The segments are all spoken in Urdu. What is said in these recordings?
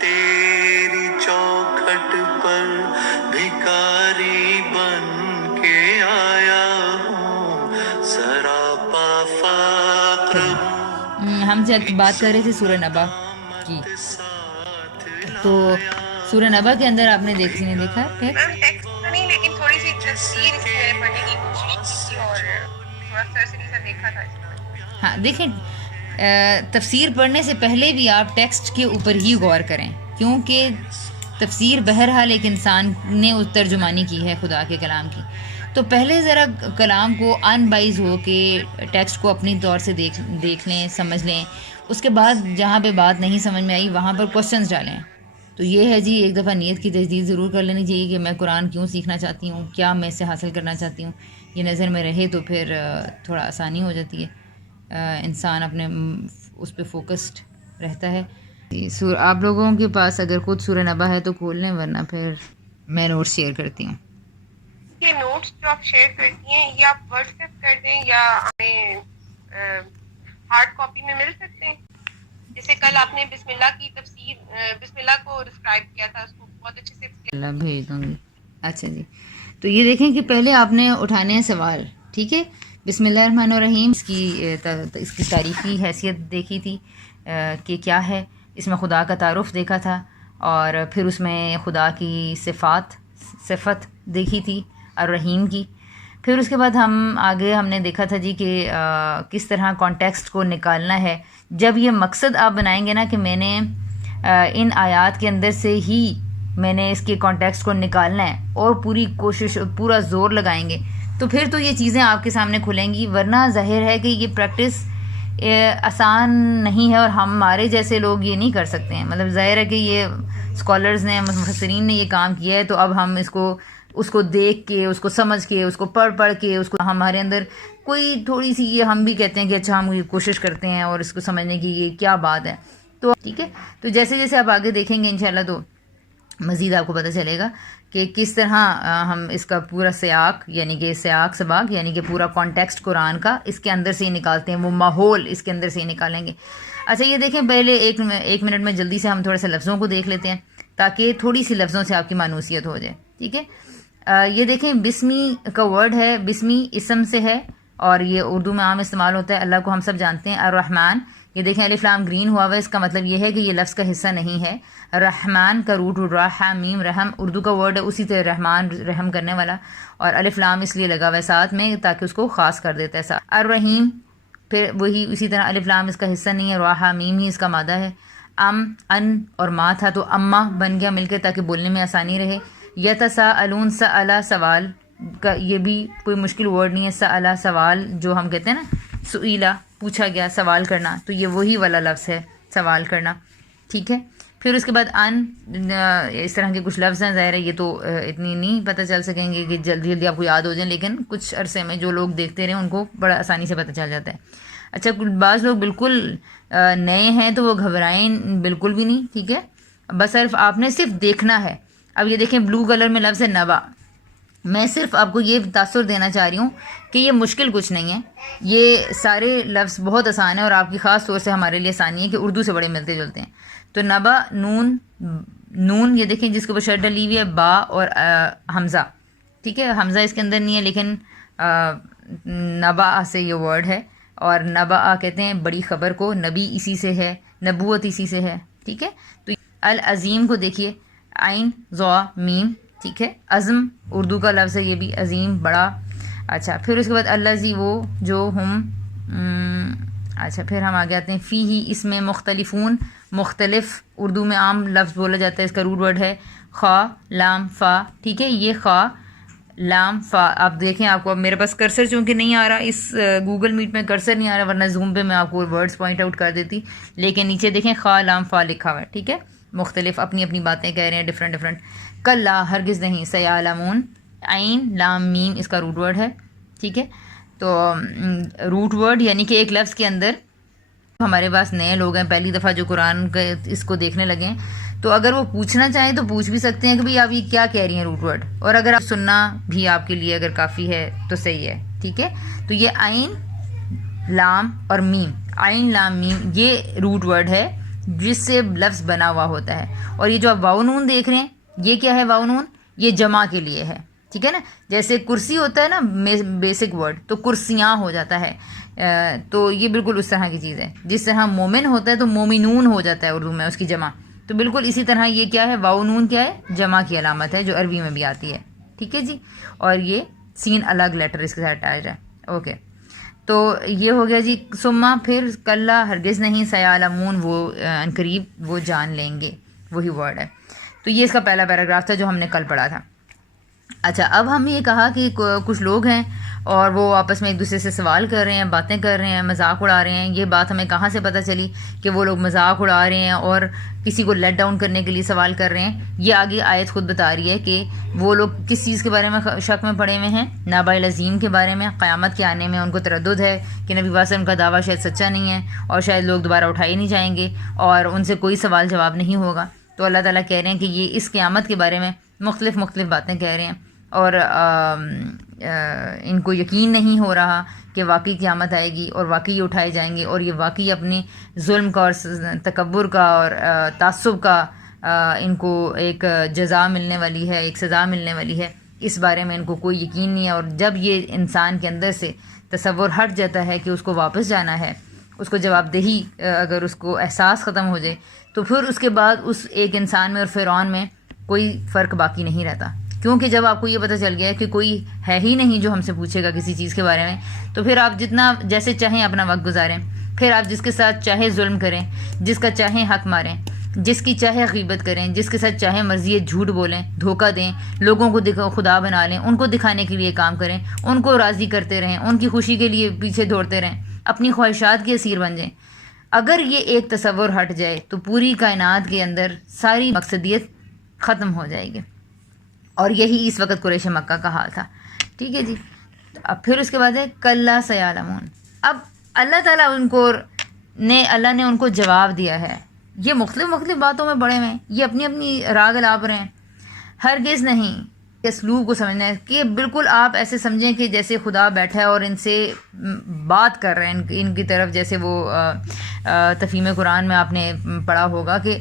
تیری چوکھٹ پر بھکاری بن کے آیا ہوں، سراپا فقر ہوں، ہم جب بات کر رہے تھے سورہ نبا کی، تو سورہ نبا کے اندر آپ نے کسی نے دیکھا ہے میم ٹیکسٹ تو نہیں، لیکن تھوڑی سی تفسیر اس کی میں نے پڑھنے کی کوشش کی تھی اور تھوڑا سرسری سا دیکھا تھا اس کو۔ ہاں دیکھیں، تفسیر پڑھنے سے پہلے بھی آپ ٹیکسٹ کے اوپر ہی غور کریں، کیونکہ تفسیر بہرحال ایک انسان نے اس ترجمانی کی ہے خدا کے کلام کی، تو پہلے ذرا کلام کو ان بائز ہو کے ٹیکسٹ کو اپنی طور سے دیکھ لیں، سمجھ لیں، اس کے بعد جہاں پہ بات نہیں سمجھ میں آئی وہاں پر کوسچنز ڈالیں۔ تو یہ ہے جی، ایک دفعہ نیت کی تجدید ضرور کر لینی چاہیے کہ میں قرآن کیوں سیکھنا چاہتی ہوں، کیا میں اس سے حاصل کرنا چاہتی ہوں، یہ نظر میں رہے تو پھر تھوڑا آسانی ہو جاتی ہے، انسان اپنے اس پہ فوکسڈ رہتا ہے۔ آپ لوگوں کے پاس اگر خود سورہ نبا ہے تو کھول لیں، ورنہ پھر میں نوٹ شیئر کرتی ہوں۔ یہ نوٹس جو آپ شیئر کرتی ہیں یہ آپ واٹس ایپ کر دیں یا ہمیں ہارڈ کاپی میں مل سکتے ہیں؟ جیسے کل آپ نے بسم اللہ کی تفسیر، بسم اللہ کو ڈسکرائب کیا تھا، اس کو بہت اچھے سے اللہ بھیج دوں گی۔ اچھا جی، تو یہ دیکھیں کہ پہلے آپ نے اٹھانے ہیں سوال، ٹھیک ہے؟ بسم اللہ الرحمن الرحیم، اس کی تاریخی حیثیت دیکھی تھی کہ کیا ہے، اس میں خدا کا تعارف دیکھا تھا، اور پھر اس میں خدا کی صفت دیکھی تھی الرحیم کی۔ پھر اس کے بعد ہم نے دیکھا تھا جی کہ کس طرح کانٹیکسٹ کو نکالنا ہے۔ جب یہ مقصد آپ بنائیں گے نا کہ میں نے ان آیات کے اندر سے ہی میں نے اس کے کانٹیکسٹ کو نکالنا ہے اور پوری کوشش، پورا زور لگائیں گے، تو پھر تو یہ چیزیں آپ کے سامنے کھلیں گی، ورنہ ظاہر ہے کہ یہ پریکٹس آسان نہیں ہے اور ہمارے جیسے لوگ یہ نہیں کر سکتے ہیں۔ مطلب ظاہر ہے کہ یہ اسکالرز نے، مفسرین نے یہ کام کیا ہے، تو اب ہم اس کو دیکھ کے، اس کو سمجھ کے، اس کو پڑھ کے، اس کو ہمارے اندر کوئی تھوڑی سی یہ ہم بھی کہتے ہیں کہ اچھا ہم یہ کوشش کرتے ہیں اور اس کو سمجھنے کی یہ کیا بات ہے، تو ٹھیک ہے۔ تو جیسے جیسے آپ آگے دیکھیں گے انشاءاللہ تو مزید آپ کو پتہ چلے گا کہ کس طرح ہم اس کا پورا سیاق یعنی سباق یعنی کہ پورا کانٹیکسٹ قرآن کا اس کے اندر سے ہی نکالتے ہیں، وہ ماحول اس کے اندر سے ہی نکالیں گے۔ اچھا یہ دیکھیں، پہلے ایک منٹ میں جلدی سے ہم تھوڑے سے لفظوں کو دیکھ لیتے ہیں تاکہ تھوڑی سی لفظوں سے آپ کی مانوسیت ہو جائے، ٹھیک ہے؟ یہ دیکھیں، بسمی کا ورڈ ہے، بسمی اسم سے ہے اور یہ اردو میں عام استعمال ہوتا ہے، اللہ کو ہم سب جانتے ہیں، الرحمن۔ یہ دیکھیں الف لام گرین ہوا ہوا ہے، اس کا مطلب یہ ہے کہ یہ لفظ کا حصہ نہیں ہے۔ رحمان کا روٹ راہ میم رحم اردو کا ورڈ ہے، اسی طرح رحمان رحم کرنے والا، اور الف لام اس لیے لگا ہوا ہے ساتھ میں تاکہ اس کو خاص کر دیتا ہے۔ الرحیم پھر وہی اسی طرح الف لام اس کا حصہ نہیں ہے، راہ میم ہی اس کا مادہ ہے۔ ان اور ما تھا تو اما بن گیا مل کے تاکہ بولنے میں آسانی رہے۔ یتساءلون سألا سوال کا، یہ بھی کوئی مشکل ورڈ نہیں ہے، سألا سوال جو ہم کہتے ہیں نا، سئیلا پوچھا گیا، سوال کرنا، تو یہ وہی والا لفظ ہے سوال کرنا، ٹھیک ہے؟ پھر اس کے بعد اس طرح کے کچھ لفظ ہیں، ظاہر ہے یہ تو اتنی نہیں پتہ چل سکیں گے کہ جلدی جلدی آپ کو یاد ہو جائیں، لیکن کچھ عرصے میں جو لوگ دیکھتے رہے ان کو بڑا آسانی سے پتہ چل جاتا ہے۔ اچھا بعض لوگ بالکل نئے ہیں تو وہ گھبرائیں بالکل بھی نہیں، ٹھیک ہے؟ بس آپ نے صرف دیکھنا ہے۔ اب یہ دیکھیں بلو کلر میں لفظ ہے نبا، میں صرف آپ کو یہ تاثر دینا چاہ رہی ہوں کہ یہ مشکل کچھ نہیں ہے، یہ سارے لفظ بہت آسان ہیں اور آپ کی خاص طور سے ہمارے لیے آسانی ہے کہ اردو سے بڑے ملتے جلتے ہیں۔ تو نبا، نون یہ دیکھیں جس کے اوپر شرط ڈلی ہوئی ہے، با اور حمزہ، ٹھیک ہے؟ حمزہ اس کے اندر نہیں ہے لیکن نبا سے یہ ورڈ ہے، اور نبا کہتے ہیں بڑی خبر کو، نبی اسی سے ہے، نبوت اسی سے ہے، ٹھیک ہے؟ تو العظیم کو دیکھیے، عین ضا میم، ٹھیک ہے؟ عظم اردو کا لفظ ہے، یہ بھی عظیم بڑا۔ اچھا پھر اس کے بعد الذی وہ جو ہم، اچھا پھر ہم آگے آتے ہیں فی ہی، اس میں مختلفون، مختلف اردو میں عام لفظ بولا جاتا ہے، اس کا روٹ ورڈ ہے خا لام فا، ٹھیک ہے؟ یہ خا لام فا، آپ دیکھیں آپ کو، اب میرے پاس کرسر چونکہ نہیں آ رہا، اس گوگل میٹ میں کرسر نہیں آ رہا، ورنہ زوم پہ میں آپ کو ورڈز پوائنٹ آؤٹ کر دیتی، لیکن نیچے دیکھیں خا لام فا لکھا ہوا ہے، ٹھیک ہے؟ مختلف اپنی اپنی باتیں کہہ رہے ہیں، ڈفرینٹ۔ کلا ہرگز نہیں، سیعلمون، عین لام میم اس کا روٹ ورڈ ہے، ٹھیک ہے؟ تو روٹ ورڈ یعنی کہ ایک لفظ کے اندر، ہمارے پاس نئے لوگ ہیں پہلی دفعہ جو قرآن کے اس کو دیکھنے لگے ہیں، تو اگر وہ پوچھنا چاہیں تو پوچھ بھی سکتے ہیں کہ بھئی آپ یہ کیا کہہ رہی ہیں روٹ ورڈ، اور اگر آپ سننا بھی آپ کے لیے اگر کافی ہے تو صحیح ہے، ٹھیک ہے؟ تو یہ عین لام اور میم، عین لام میم یہ روٹ ورڈ ہے جس سے لفظ بنا ہوا ہوتا ہے. اور یہ جو آپ واو نون دیکھ رہے ہیں یہ کیا ہے؟ واو نون یہ جمع کے لیے ہے. ٹھیک ہے نا، جیسے کرسی ہوتا ہے نا بیسک ورڈ، تو کرسیاں ہو جاتا ہے. تو یہ بالکل اس طرح کی چیز ہے. جس طرح مومن ہوتا ہے تو مومنون ہو جاتا ہے اردو میں اس کی جمع. تو بالکل اسی طرح یہ کیا ہے؟ واو نون کیا ہے؟ جمع کی علامت ہے جو عربی میں بھی آتی ہے. ٹھیک ہے جی. اور یہ سین الگ لیٹر اس کے ساتھ اٹیچ ہے. اوکے، تو یہ ہو گیا جی. ثم پھر کلا ہرگز نہیں، سیعلمون وہ عنقریب وہ جان لیں گے، وہی ورڈ ہے. تو یہ اس کا پہلا پیراگراف تھا جو ہم نے کل پڑھا تھا. اچھا، اب ہم یہ کہا کہ کچھ لوگ ہیں اور وہ آپس میں ایک دوسرے سے سوال کر رہے ہیں، باتیں کر رہے ہیں، مذاق اڑا رہے ہیں. یہ بات ہمیں کہاں سے پتہ چلی کہ وہ لوگ مذاق اڑا رہے ہیں اور کسی کو لیٹ ڈاؤن کرنے کے لیے سوال کر رہے ہیں؟ یہ آگے آیت خود بتا رہی ہے کہ وہ لوگ کس چیز کے بارے میں شک میں پڑے ہوئے ہیں؟ نبأ العظیم کے بارے میں. قیامت کے آنے میں ان کو تردد ہے کہ نبی واسم کا دعویٰ شاید سچا نہیں ہے اور شاید لوگ دوبارہ اٹھائے نہیں جائیں گے اور ان سے کوئی سوال جواب نہیں ہوگا. تو اللہ تعالیٰ کہہ رہے ہیں کہ یہ اس قیامت کے بارے میں مختلف باتیں کہہ رہے ہیں اور ان کو یقین نہیں ہو رہا کہ واقعی قیامت آئے گی اور واقعی اٹھائے جائیں گے اور یہ واقعی اپنے ظلم کا اور تکبر کا اور تعصب کا ان کو ایک جزا ملنے والی ہے، ایک سزا ملنے والی ہے. اس بارے میں ان کو کوئی یقین نہیں ہے. اور جب یہ انسان کے اندر سے تصور ہٹ جاتا ہے کہ اس کو واپس جانا ہے، اس کو جواب دہی اگر اس کو احساس ختم ہو جائے تو پھر اس کے بعد اس ایک انسان میں اور فرعون میں کوئی فرق باقی نہیں رہتا. کیونکہ جب آپ کو یہ پتہ چل گیا ہے کہ کوئی ہے ہی نہیں جو ہم سے پوچھے گا کسی چیز کے بارے میں، تو پھر آپ جتنا جیسے چاہیں اپنا وقت گزاریں، پھر آپ جس کے ساتھ چاہے ظلم کریں، جس کا چاہیں حق ماریں، جس کی چاہے غیبت کریں، جس کے ساتھ چاہے مرضی جھوٹ بولیں، دھوکہ دیں، لوگوں کو خدا بنا لیں، ان کو دکھانے کے لیے کام کریں، ان کو راضی کرتے رہیں، ان کی خوشی کے لیے پیچھے دوڑتے رہیں، اپنی خواہشات کے اسیر بن جائیں. اگر یہ ایک تصور ہٹ جائے تو پوری کائنات کے اندر ساری مقصدیت ختم ہو جائے گی. اور یہی اس وقت قریش مکہ کا حال تھا. ٹھیک ہے جی. اب پھر اس کے بعد ہے کلا سیعلمون. اب اللہ تعالیٰ اللہ نے ان کو جواب دیا ہے. یہ مختلف باتوں میں بڑے ہیں، یہ اپنی راگ الاپ رہے ہیں. ہرگز نہیں، اسلوب کو سمجھنا ہے کہ بالکل آپ ایسے سمجھیں کہ جیسے خدا بیٹھا ہے اور ان سے بات کر رہے ہیں ان کی طرف، جیسے وہ تفہیم قرآن میں آپ نے پڑھا ہوگا کہ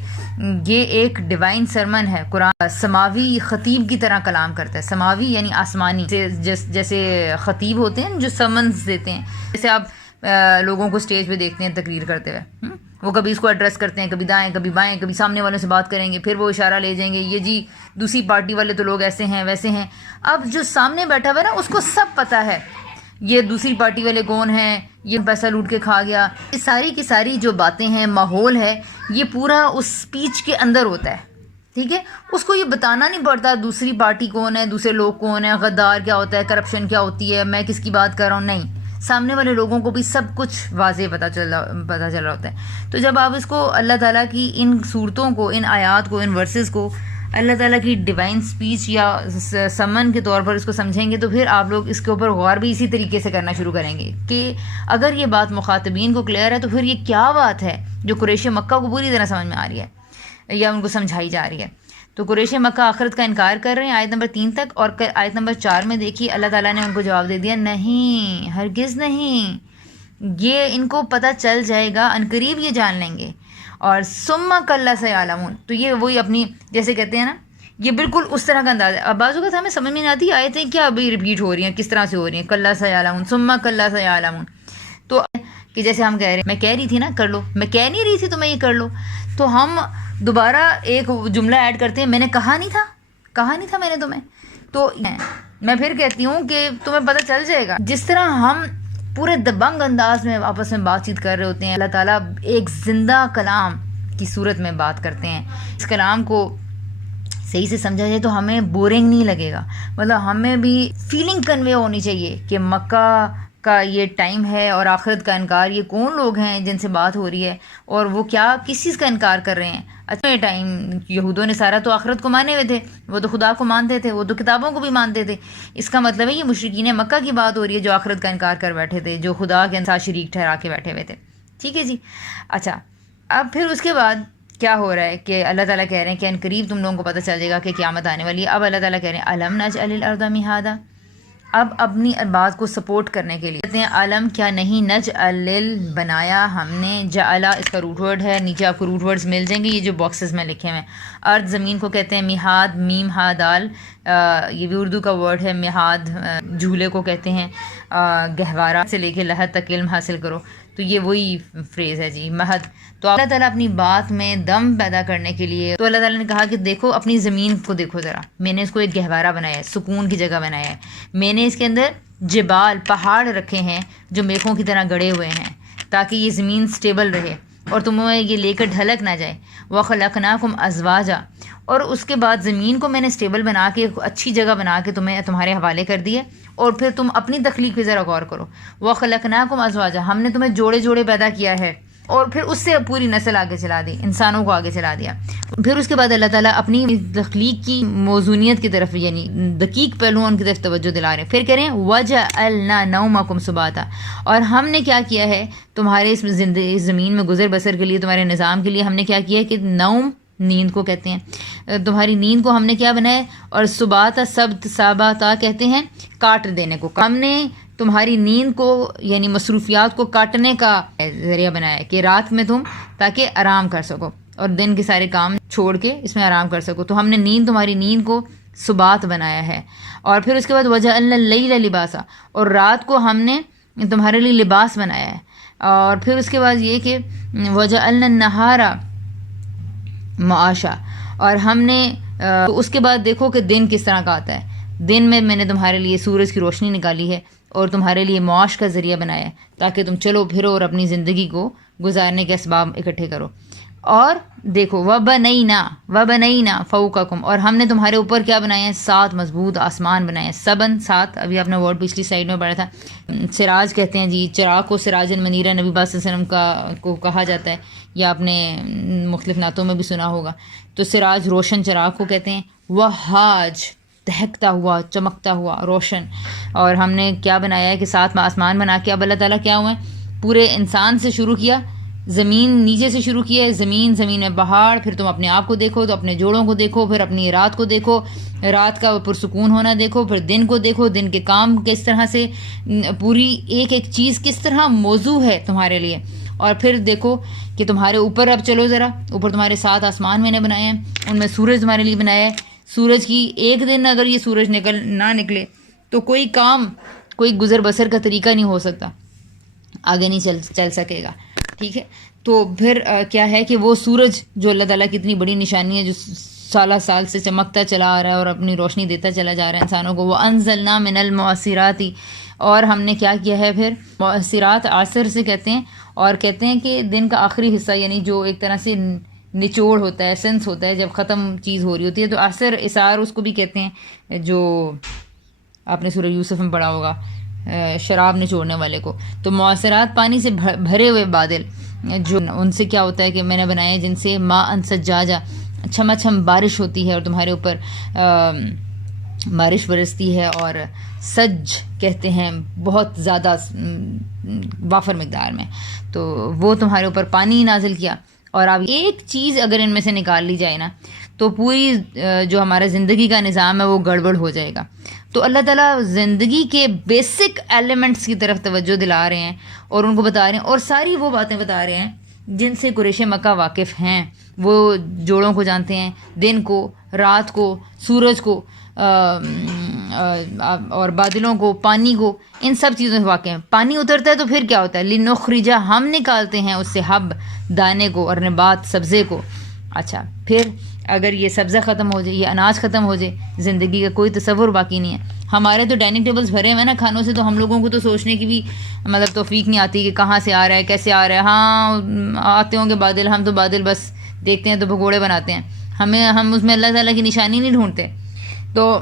یہ ایک ڈیوائن سرمن ہے. قرآن سماوی خطیب کی طرح کلام کرتا ہے. سماوی یعنی آسمانی، جیسے خطیب ہوتے ہیں جو سمنز دیتے ہیں، جیسے آپ لوگوں کو اسٹیج پہ دیکھتے ہیں تقریر کرتے ہوئے، وہ کبھی اس کو ایڈریس کرتے ہیں، کبھی دائیں کبھی بائیں، کبھی سامنے والوں سے بات کریں گے، پھر وہ اشارہ لے جائیں گے، یہ جی دوسری پارٹی والے تو لوگ ایسے ہیں ویسے ہیں. اب جو سامنے بیٹھا ہوا ہے نا اس کو سب پتہ ہے یہ دوسری پارٹی والے کون ہیں، یہ پیسہ لوٹ کے کھا گیا. یہ ساری کی ساری جو باتیں ہیں، ماحول ہے، یہ پورا اس سپیچ کے اندر ہوتا ہے. ٹھیک ہے، اس کو یہ بتانا نہیں پڑتا دوسری پارٹی کون ہے، دوسرے لوگ کون ہیں، غدار کیا ہوتا ہے، کرپشن کیا ہوتی ہے، میں کس کی بات کر رہا ہوں. نہیں، سامنے والے لوگوں کو بھی سب کچھ واضح پتہ چل رہا ہوتا ہے. تو جب آپ اس کو اللہ تعالیٰ کی ان صورتوں کو، ان آیات کو، ان ورسز کو اللہ تعالیٰ کی ڈیوائن سپیچ یا سمن کے طور پر اس کو سمجھیں گے تو پھر آپ لوگ اس کے اوپر غور بھی اسی طریقے سے کرنا شروع کریں گے کہ اگر یہ بات مخاطبین کو کلیئر ہے تو پھر یہ کیا بات ہے جو قریش مکہ کو پوری طرح سمجھ میں آ رہی ہے یا ان کو سمجھائی جا رہی ہے. تو قریش مکہ آخرت کا انکار کر رہے ہیں آیت نمبر 3 تک. اور آیت نمبر 4 میں دیکھیے اللہ تعالیٰ نے ان کو جواب دے دیا، نہیں، ہرگز نہیں، یہ ان کو پتہ چل جائے گا، عنقریب یہ جان لیں گے. اور ثم کلا سیعلمون، تو یہ وہی اپنی جیسے کہتے ہیں نا، یہ بالکل اس طرح کا انداز ہے. اب بعض اوقات ہمیں سمجھ میں نہیں آتی آیتیں کیا ابھی ریپیٹ ہو رہی ہیں، کس طرح سے ہو رہی ہیں. کلا سیعلمون، ثم کلا سیعلمون، تو کہ جیسے ہم کہہ رہے ہیں، میں کہہ رہی تھی نا کر لو، میں کہہ نہیں رہی تھی تو میں یہ کر لو، تو ہم دوبارہ ایک جملہ ایڈ کرتے ہیں، میں نے کہا نہیں تھا میں نے تمہیں. تو میں پھر کہتی ہوں کہ تمہیں پتہ چل جائے گا. جس طرح ہم پورے دبنگ انداز میں آپس میں بات چیت کر رہے ہوتے ہیں، اللہ تعالیٰ ایک زندہ کلام کی صورت میں بات کرتے ہیں. اس کلام کو صحیح سے سمجھا جائے تو ہمیں بورنگ نہیں لگے گا، مطلب ہمیں بھی فیلنگ کنوے ہونی چاہیے کہ مکہ کا یہ ٹائم ہے اور آخرت کا انکار، یہ کون لوگ ہیں جن سے بات ہو رہی ہے اور وہ کیا کس چیز کا انکار کر رہے ہیں. اچھا، یہ ٹائم یہود و نصارہ تو آخرت کو مانے ہوئے تھے، وہ تو خدا کو مانتے تھے، وہ تو کتابوں کو بھی مانتے تھے. اس کا مطلب ہے یہ مشرکین مکہ کی بات ہو رہی ہے جو آخرت کا انکار کر بیٹھے تھے، جو خدا کے ساتھ شریک ٹھہرا کے بیٹھے ہوئے تھے. ٹھیک ہے جی. اچھا، اب پھر اس کے بعد کیا ہو رہا ہے کہ اللہ تعالیٰ کہہ رہے ہیں کہ ان قریب تم لوگوں کو پتہ چل جائے گا کہ قیامت آنے والی ہے. اب اللہ تعالیٰ کہہ رہے ہیں الم نجعل الارض مہادا، اب اپنی بات کو سپورٹ کرنے کے لیے کہتے ہیں علم کیا نہیں نجعل بنایا ہم نے، جعلا اس کا روٹ ورڈ ہے، نیچے آپ کو روٹ ورڈز مل جائیں گے یہ جو باکسز میں لکھے ہوئے ہیں. ارض زمین کو کہتے ہیں میہاد، میم ہا دال، یہ بھی اردو کا ورڈ ہے میہاد. جھولے کو کہتے ہیں گہوارہ سے لے کے لحد تک علم حاصل کرو، تو یہ وہی فریز ہے جی مہد. تو اللہ تعالیٰ اپنی بات میں دم پیدا کرنے کے لیے تو اللہ تعالیٰ نے کہا کہ دیکھو اپنی زمین کو دیکھو ذرا، میں نے اس کو ایک گہوارہ بنایا ہے، سکون کی جگہ بنایا ہے. میں نے اس کے اندر جبال پہاڑ رکھے ہیں جو میخوں کی طرح گڑے ہوئے ہیں تاکہ یہ زمین سٹیبل رہے اور تمہیں یہ لے کر ڈھلک نہ جائے. وَخَلَقْنَاكُمْ أَزْوَاجًا، اور اس کے بعد زمین کو میں نے سٹیبل بنا کے اچھی جگہ بنا کے تمہارے حوالے کر دیا. اور پھر تم اپنی تخلیق پہ ذرا غور کرو. وَخَلَقْنَاكُمْ أَزْوَاجًا، ہم نے تمہیں جوڑے جوڑے پیدا کیا ہے اور پھر اس سے پوری نسل آگے چلا دی، انسانوں کو آگے چلا دیا. پھر اس کے بعد اللہ تعالیٰ اپنی تخلیق کی موزونیت کی طرف یعنی دقیق پہلوؤں کی طرف توجہ دلا رہے ہیں. پھر کہہ رہے ہیں وَجَعَلْنَا نَوْمَكُمْ سُبَاتًا، اور ہم نے کیا کیا ہے تمہارے اس زمین میں گزر بسر کے لیے، تمہارے نظام کے لیے ہم نے کیا کیا ہے کہ نوم نیند کو کہتے ہیں، تمہاری نیند کو ہم نے کیا بنایا ہے. اور سباتا سبت ساباتا کہتے ہیں کاٹ دینے کو. ہم نے تمہاری نیند کو یعنی مصروفیات کو کاٹنے کا ذریعہ بنایا ہے کہ رات میں تم تاکہ آرام کر سکو اور دن کے سارے کام چھوڑ کے اس میں آرام کر سکو. تو ہم نے تمہاری نیند کو سبات بنایا ہے. اور پھر اس کے بعد وجعلنا اللیل لباسا، اور رات کو ہم نے تمہارے لیے لباس بنایا ہے. اور پھر اس کے بعد یہ کہ وجعلنا النہار معاشا، اور ہم نے اس کے بعد دیکھو کہ دن کس طرح کا آتا ہے. دن میں نے تمہارے لیے سورج کی روشنی نکالی ہے اور تمہارے لیے معاش کا ذریعہ بنایا ہے تاکہ تم چلو پھرو اور اپنی زندگی کو گزارنے کے اسباب اکٹھے کرو. اور دیکھو وَبَنَيْنَا فَوْقَكُمْ، اور ہم نے تمہارے اوپر کیا بنایا ہے 7 مضبوط آسمان بنائے ہیں. 7 ابھی آپ نے ورڈ پچھلی سلائیڈ میں پڑھا تھا. سراج کہتے ہیں جی، چراغ کو سراجن منیرہ نبی پاک صلی اللہ علیہ وسلم کو کہا جاتا ہے، یا آپ نے مختلف نعتوں میں بھی سنا ہوگا. تو سراج روشن چراغ کو کہتے ہیں. وہاج دہکتا ہوا چمکتا ہوا روشن. اور ہم نے کیا بنایا ہے کہ 7 آسمان بنا کے اب اللہ تعالیٰ کیا ہوا ہے پورے انسان سے شروع کیا، زمین نیچے سے شروع کیا ہے، زمین میں پہاڑ، پھر تم اپنے آپ کو دیکھو تو اپنے جوڑوں کو دیکھو، پھر اپنی رات کو دیکھو، رات کا پرسکون ہونا دیکھو، پھر دن کو دیکھو، دن کے کام کس طرح سے پوری ایک ایک چیز کس طرح موضوع ہے تمہارے لیے. اور پھر دیکھو کہ تمہارے اوپر اب چلو ذرا اوپر تمہارے 7 آسمان میں نے بنائے ہیں، ان میں سورج تمہارے لیے بنایا ہے. سورج کی ایک دن اگر یہ سورج نہ نکلے تو کوئی کام کوئی گزر بسر کا طریقہ نہیں ہو سکتا، آگے نہیں چل سکے گا. ٹھیک ہے، تو پھر کیا ہے کہ وہ سورج جو اللہ تعالیٰ کی اتنی بڑی نشانی ہے جو سال سے چمکتا چلا آ رہا ہے اور اپنی روشنی دیتا چلا جا رہا ہے انسانوں کو. وَأَنزَلْنَا مِنَ الْمُعَصِّرَاتِ، اور ہم نے کیا کیا ہے پھر معصرات عصر سے کہتے ہیں، اور کہتے ہیں کہ دن کا آخری حصہ یعنی جو ایک طرح سے نچوڑ ہوتا ہے، سینس ہوتا ہے جب ختم چیز ہو رہی ہوتی ہے، تو عصر اسار اس کو بھی کہتے ہیں، جو آپ نے سورہ یوسف میں پڑھا ہوگا شراب نچوڑنے والے کو. تو معصرات پانی سے بھرے ہوئے بادل، جو ان سے کیا ہوتا ہے کہ میں نے بنائے جن سے ماء سجاجا چھم بارش ہوتی ہے اور تمہارے اوپر بارش برستی ہے. اور سج کہتے ہیں بہت زیادہ وافر مقدار میں، تو وہ تمہارے اوپر پانی نازل کیا. اور اب ایک چیز اگر ان میں سے نکال لی جائے نا تو پوری جو ہمارا زندگی کا نظام ہے وہ گڑبڑ ہو جائے گا. تو اللہ تعالیٰ زندگی کے بیسک ایلیمنٹس کی طرف توجہ دلا رہے ہیں اور ان کو بتا رہے ہیں، اور ساری وہ باتیں بتا رہے ہیں جن سے قریش مکہ واقف ہیں. وہ جوڑوں کو جانتے ہیں، دن کو، رات کو، سورج کو، اور بادلوں کو، پانی کو، ان سب چیزوں سے واقف ہیں. پانی اترتا ہے تو پھر کیا ہوتا ہے لنخرجا، ہم نکالتے ہیں اس سے حب دانے کو اور نبات سبزے کو. اچھا، پھر اگر یہ سبزہ ختم ہو جائے، یہ اناج ختم ہو جائے، زندگی کا کوئی تصور باقی نہیں ہے. ہمارے تو ڈائننگ ٹیبلز بھرے ہوئے نا کھانوں سے، تو ہم لوگوں کو تو سوچنے کی بھی مطلب توفیق نہیں آتی کہ کہاں سے آ رہا ہے، کیسے آ رہا ہے. ہاں آتے ہوں گے بادل، ہم تو بادل بس دیکھتے ہیں تو پکوڑے بناتے ہیں، ہم اس میں اللہ تعالیٰ کی نشانی نہیں ڈھونڈتے. تو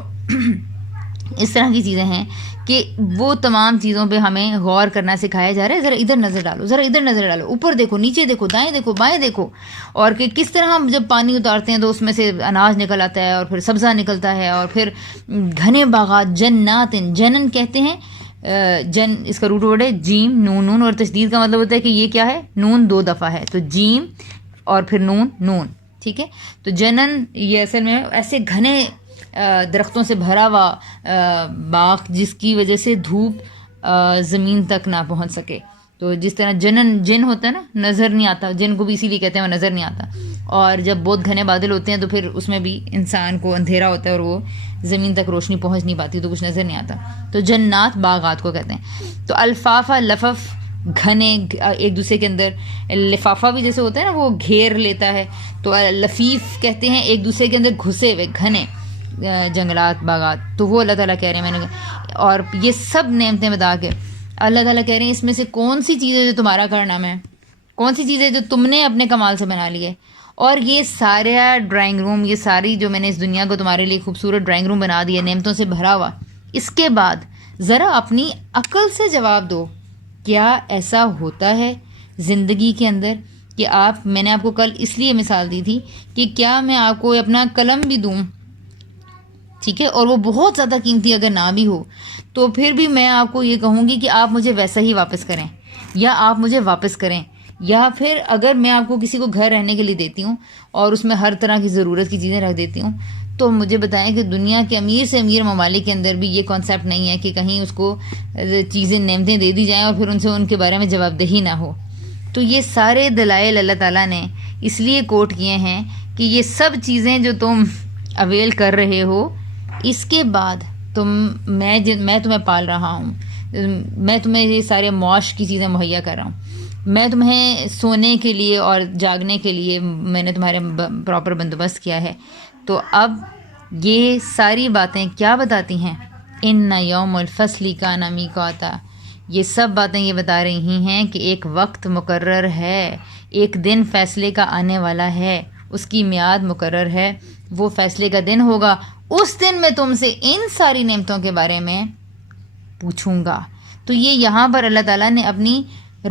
اس طرح کی چیزیں ہیں کہ وہ تمام چیزوں پہ ہمیں غور کرنا سکھایا جا رہا ہے. ذرا ادھر نظر ڈالو، ذرا ادھر نظر ڈالو، اوپر دیکھو، نیچے دیکھو، دائیں دیکھو، بائیں دیکھو. اور کہ کس طرح ہم جب پانی اتارتے ہیں تو اس میں سے اناج نکل آتا ہے اور پھر سبزہ نکلتا ہے، اور پھر گھنے باغات، جنات، جنن کہتے ہیں. جن اس کا روٹ ورڈ ہے جیم نون، اور تشدید کا مطلب ہوتا ہے کہ یہ کیا ہے نون 2 دفعہ ہے، تو جیم اور پھر نون. ٹھیک ہے، تو جنن یہ اصل میں ایسے گھنے درختوں سے بھرا ہوا باغ جس کی وجہ سے دھوپ زمین تک نہ پہنچ سکے. تو جس طرح جن ہوتا ہے نا, نظر نہیں آتا, جن کو بھی اسی لیے کہتے ہیں وہ نظر نہیں آتا, اور جب بہت گھنے بادل ہوتے ہیں تو پھر اس میں بھی انسان کو اندھیرا ہوتا ہے اور وہ زمین تک روشنی پہنچ نہیں پاتی, تو کچھ نظر نہیں آتا. تو جنات باغات کو کہتے ہیں. تو الفافا لفف گھنے ایک دوسرے کے اندر, لفافہ بھی جیسے ہوتا ہے نا وہ گھیر لیتا ہے, تو لفیف کہتے ہیں ایک دوسرے کے اندر گھسے ہوئے گھنے جنگلات باغات. تو وہ اللہ تعالیٰ کہہ رہے ہیں, میں نے اور یہ سب نعمتیں بتا کے اللہ تعالیٰ کہہ رہے ہیں اس میں سے کون سی چیز ہے جو تمہارا کارنامہ ہے, کون سی چیز ہے جو تم نے اپنے کمال سے بنا لی ہے. اور یہ سارا ڈرائنگ روم, یہ ساری جو میں نے اس دنیا کو تمہارے لیے خوبصورت ڈرائنگ روم بنا دیا نعمتوں سے بھرا ہوا, اس کے بعد ذرا اپنی عقل سے جواب دو, کیا ایسا ہوتا ہے زندگی کے اندر کہ میں نے آپ کو کل اس لیے مثال دی تھی کہ کیا میں آپ کو اپنا قلم بھی دوں, ٹھیک ہے, اور وہ بہت زیادہ قیمتی اگر نہ بھی ہو, تو پھر بھی میں آپ کو یہ کہوں گی کہ آپ مجھے ویسا ہی واپس کریں, یا آپ مجھے واپس کریں. یا پھر اگر میں آپ کو کسی کو گھر رہنے کے لیے دیتی ہوں اور اس میں ہر طرح کی ضرورت کی چیزیں رکھ دیتی ہوں, تو مجھے بتائیں کہ دنیا کے امیر سے امیر ممالک کے اندر بھی یہ کانسیپٹ نہیں ہے کہ کہیں اس کو چیزیں نعمتیں دے دی جائیں اور پھر ان سے ان کے بارے میں جواب دہی نہ ہو. تو یہ سارے دلائل اللہ تعالیٰ نے اس لیے کوٹ کیے ہیں کہ یہ سب چیزیں جو تم اویل کر رہے ہو, اس کے بعد میں تمہیں پال رہا ہوں, میں تمہیں یہ سارے معاش کی چیزیں مہیا کر رہا ہوں, میں تمہیں سونے کے لیے اور جاگنے کے لیے میں نے تمہارے پراپر بندوبست کیا ہے. تو اب یہ ساری باتیں کیا بتاتی ہیں, ان یوم الفصل کان میقاتا, یہ سب باتیں یہ بتا رہی ہیں کہ ایک وقت مقرر ہے, ایک دن فیصلے کا آنے والا ہے, اس کی میعاد مقرر ہے, وہ فیصلے کا دن ہوگا, اس دن میں تم سے ان ساری نعمتوں کے بارے میں پوچھوں گا. تو یہ یہاں پر اللہ تعالیٰ نے اپنی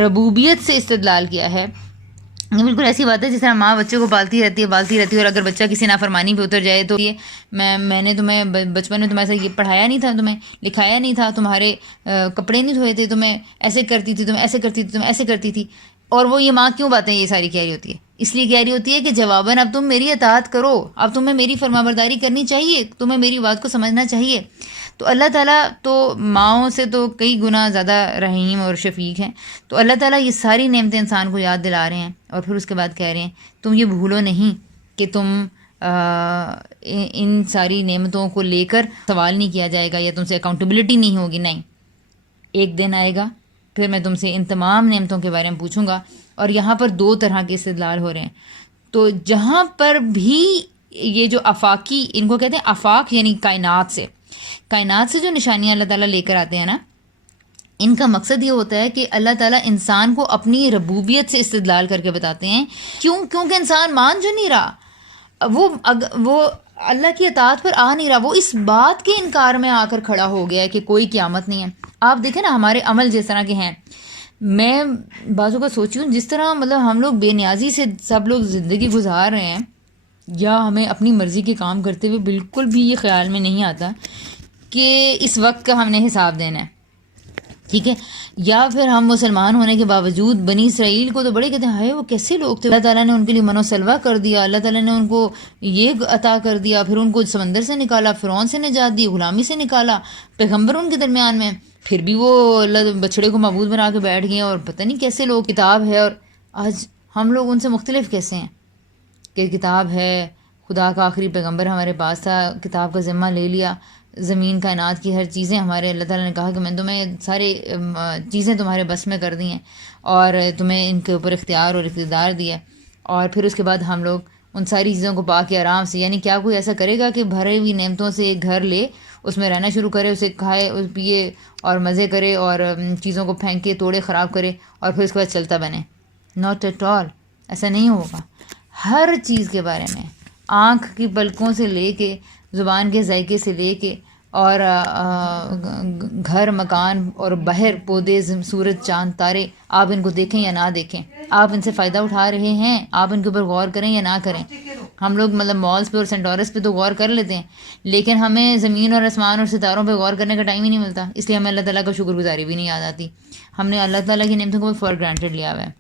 ربوبیت سے استدلال کیا ہے. یہ بالکل ایسی بات ہے جس طرح ماں بچے کو پالتی رہتی ہے, اور اگر بچہ کسی نافرمانی پہ اتر جائے تو یہ میں نے تمہیں بچپن میں تمہیں ایسا یہ پڑھایا نہیں تھا, تمہیں لکھایا نہیں تھا, تمہارے کپڑے نہیں دھوئے تھے, تمہیں ایسے کرتی تھی, تمہیں ایسے کرتی تھی, تمہیں ایسے کرتی تھی. اور وہ یہ ماں کیوں باتیں یہ ساری کہہ رہی ہوتی ہے, اس لیے کہہ رہی ہوتی ہے کہ جواباً اب تم میری اطاعت کرو, اب تمہیں میری فرمانبرداری کرنی چاہیے, تمہیں میری بات کو سمجھنا چاہیے. تو اللہ تعالیٰ تو ماؤں سے تو کئی گنا زیادہ رحیم اور شفیق ہیں. تو اللہ تعالیٰ یہ ساری نعمتیں انسان کو یاد دلا رہے ہیں, اور پھر اس کے بعد کہہ رہے ہیں تم یہ بھولو نہیں کہ تم ان ساری نعمتوں کو لے کر سوال نہیں کیا جائے گا, یا تم سے اکاؤنٹیبلٹی نہیں ہوگی. نہیں, ایک دن آئے گا پھر میں تم سے ان تمام نعمتوں کے بارے میں پوچھوں گا. اور یہاں پر دو طرح کے استدلال ہو رہے ہیں. تو جہاں پر بھی یہ جو افاقی, ان کو کہتے ہیں افاق, یعنی کائنات سے جو نشانیاں اللہ تعالیٰ لے کر آتے ہیں نا, ان کا مقصد یہ ہوتا ہے کہ اللہ تعالیٰ انسان کو اپنی ربوبیت سے استدلال کر کے بتاتے ہیں. کیونکہ انسان مان جو نہیں رہا, وہ اللہ کی اطاعت پر آ نہیں رہا, وہ اس بات کے انکار میں آ کر کھڑا ہو گیا ہے کہ کوئی قیامت نہیں ہے. آپ دیکھیں نا ہمارے عمل جس طرح کے ہیں, میں بعضوں کا سوچی ہوں جس طرح مطلب ہم لوگ بے نیازی سے سب لوگ زندگی گزار رہے ہیں, یا ہمیں اپنی مرضی کے کام کرتے ہوئے بالکل بھی یہ خیال میں نہیں آتا کہ اس وقت کا ہم نے حساب دینا ہے, ٹھیک ہے. یا پھر ہم مسلمان ہونے کے باوجود بنی اسرائیل کو تو بڑے کہتے ہیں ہائے وہ کیسے لوگ تھے, اللہ تعالیٰ نے ان کے لیے من و سلوہ کر دیا, اللہ تعالیٰ نے ان کو یہ عطا کر دیا, پھر ان کو سمندر سے نکالا, فرعون سے نجات دی, غلامی سے نکالا, پیغمبر ان کے درمیان میں, پھر بھی وہ اللہ بچڑے کو معبود بنا کے بیٹھ گئے, اور پتہ نہیں کیسے لوگ کتاب ہے. اور آج ہم لوگ ان سے مختلف کیسے ہیں کہ کتاب ہے, خدا کا آخری پیغمبر ہمارے پاس تھا, کتاب کا ذمہ لے لیا, زمین کائنات کی ہر چیزیں ہمارے اللہ تعالیٰ نے کہا کہ میں تمہیں سارے چیزیں تمہارے بس میں کر دی ہیں اور تمہیں ان کے اوپر اختیار اور اقتدار دیا. اور پھر اس کے بعد ہم لوگ ان ساری چیزوں کو پا کے آرام سے, یعنی کیا کوئی ایسا کرے گا کہ بھرے ہوئی نعمتوں سے ایک گھر لے, اس میں رہنا شروع کرے, اسے کھائے پیے اور مزے کرے, اور چیزوں کو پھینکے توڑے خراب کرے, اور پھر اس کے بعد چلتا بنے؟ ناٹ ایٹ آل, ایسا نہیں ہوگا. ہر چیز کے بارے میں, آنکھ کی پلکوں سے لے کے, زبان کے ذائقے سے لے کے, اور گھر مکان اور بحر پودے سورج چاند تارے, آپ ان کو دیکھیں یا نہ دیکھیں, آپ ان سے فائدہ اٹھا رہے ہیں, آپ ان کے اوپر غور کریں یا نہ کریں. ہم لوگ مطلب مالز پہ اور سینٹورس پہ تو غور کر لیتے ہیں, لیکن ہمیں زمین اور آسمان اور ستاروں پہ غور کرنے کا ٹائم ہی نہیں ملتا, اس لیے ہمیں اللہ تعالیٰ کا شکر گزاری بھی نہیں یاد آتی. ہم نے اللہ تعالیٰ کی نعمتوں کو فار گرانٹیڈ لیا ہوا ہے.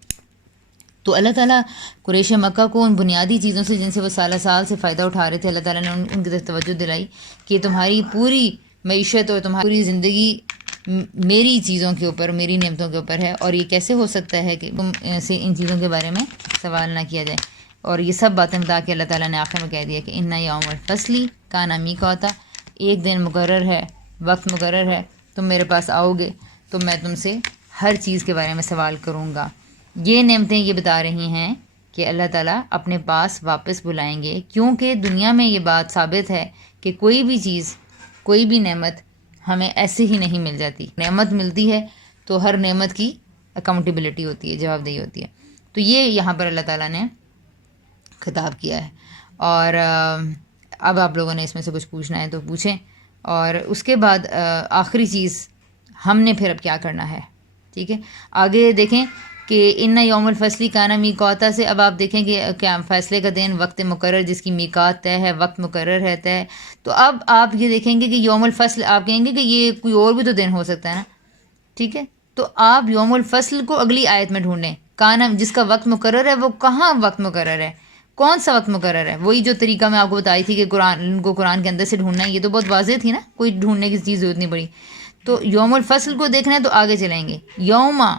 تو اللہ تعالیٰ قریش مکہ کو ان بنیادی چیزوں سے جن سے وہ سالہ سال سے فائدہ اٹھا رہے تھے، اللہ تعالیٰ نے ان کی طرف توجہ دلائی کہ تمہاری پوری معیشت اور تمہاری پوری زندگی میری چیزوں کے اوپر، میری نعمتوں کے اوپر ہے، اور یہ کیسے ہو سکتا ہے کہ تم سے ان چیزوں کے بارے میں سوال نہ کیا جائے. اور یہ سب باتیں بتا کے اللہ تعالیٰ نے آخر میں کہہ دیا کہ اِنَّ یوم الفصل کان میقاتا، ایک دن مقرر ہے، وقت مقرر ہے، تم میرے پاس آؤ گے تو میں تم سے ہر چیز کے بارے میں سوال کروں گا. یہ نعمتیں یہ بتا رہی ہیں کہ اللہ تعالیٰ اپنے پاس واپس بلائیں گے، کیونکہ دنیا میں یہ بات ثابت ہے کہ کوئی بھی چیز، کوئی بھی نعمت ہمیں ایسے ہی نہیں مل جاتی. نعمت ملتی ہے تو ہر نعمت کی اکاؤنٹیبلٹی ہوتی ہے، جواب دہی ہوتی ہے. تو یہ یہاں پر اللہ تعالیٰ نے خطاب کیا ہے. اور اب آپ لوگوں نے اس میں سے کچھ پوچھنا ہے تو پوچھیں. اور اس کے بعد آخری چیز ہم نے پھر اب کیا کرنا ہے. ٹھیک ہے، آگے دیکھیں کہ ان یوم الفصل کانا میقاتا سے اب آپ دیکھیں کہ کیا فیصلے کا دن، وقت مقرر، جس کی میقات طے ہے، وقت مقرر ہے طے. تو اب آپ یہ دیکھیں گے کہ یوم الفصل، آپ کہیں گے کہ یہ کوئی اور بھی تو دن ہو سکتا ہے نا. ٹھیک ہے، تو آپ یوم الفصل کو اگلی آیت میں ڈھونڈیں. کانا جس کا وقت مقرر ہے، وہ کہاں وقت مقرر ہے، کون سا وقت مقرر ہے؟ وہی جو طریقہ میں آپ کو بتائی تھی کہ ان کو قرآن کے اندر سے ڈھونڈنا ہے. یہ تو بہت واضح تھی نا، کوئی ڈھونڈنے کی چیز ضرورت نہیں پڑی. تو یوم الفصل کو دیکھنا ہے تو آگے چلیں گے. یوما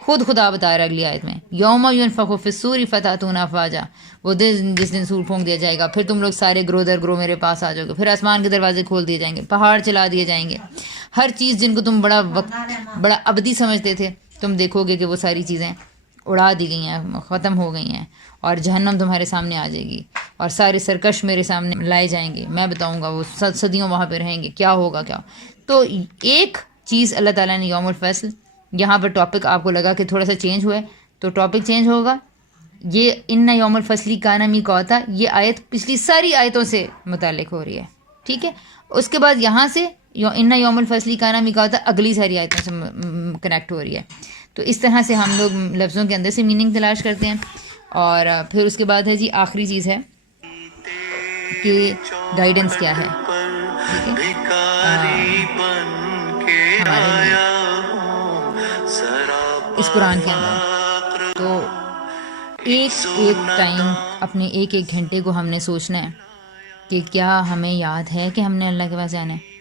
خدا بتا رہا ہے اگلی آیت میں، یوم ینفخ فی الصور فتأتون افواجا، وہ دن جس دن سور پھونک دیا جائے گا، پھر تم لوگ سارے گروہ در گروہ میرے پاس آ جاؤ گے. پھر آسمان کے دروازے کھول دیے جائیں گے، پہاڑ چلا دیے جائیں گے. ہر چیز جن کو تم بڑا ابدی سمجھتے تھے، تم دیکھو گے کہ وہ ساری چیزیں اڑا دی گئی ہیں، ختم ہو گئی ہیں، اور جہنم تمہارے سامنے آ جائے گی، اور سارے سرکش میرے سامنے لائے جائیں گے. میں بتاؤں گا، وہ صدیوں وہاں پہ رہیں گے، کیا ہوگا کیا. تو ایک چیز اللہ تعالیٰ نے یوم الفصل، یہاں پر ٹاپک آپ کو لگا کہ تھوڑا سا چینج ہوا ہے تو ٹاپک چینج ہوگا. یہ ان یوم الفصل کان میقاتا، یہ آیت پچھلی ساری آیتوں سے متعلق ہو رہی ہے. ٹھیک ہے، اس کے بعد یہاں سے ان یوم الفصل کان میقاتا اگلی ساری آیتوں سے کنیکٹ ہو رہی ہے. تو اس طرح سے ہم لوگ لفظوں کے اندر سے میننگ تلاش کرتے ہیں. اور پھر اس کے بعد ہے جی آخری چیز ہے کہ گائیڈنس کیا ہے. ٹھیک ہے، بھکاری بن کے آیا ہوں سراپا اس قرآن کے اندر. تو ایک ٹائم، اپنے ایک گھنٹے کو ہم نے سوچنا ہے کہ کیا ہمیں یاد ہے کہ ہم نے اللہ کے پاس جانا ہے.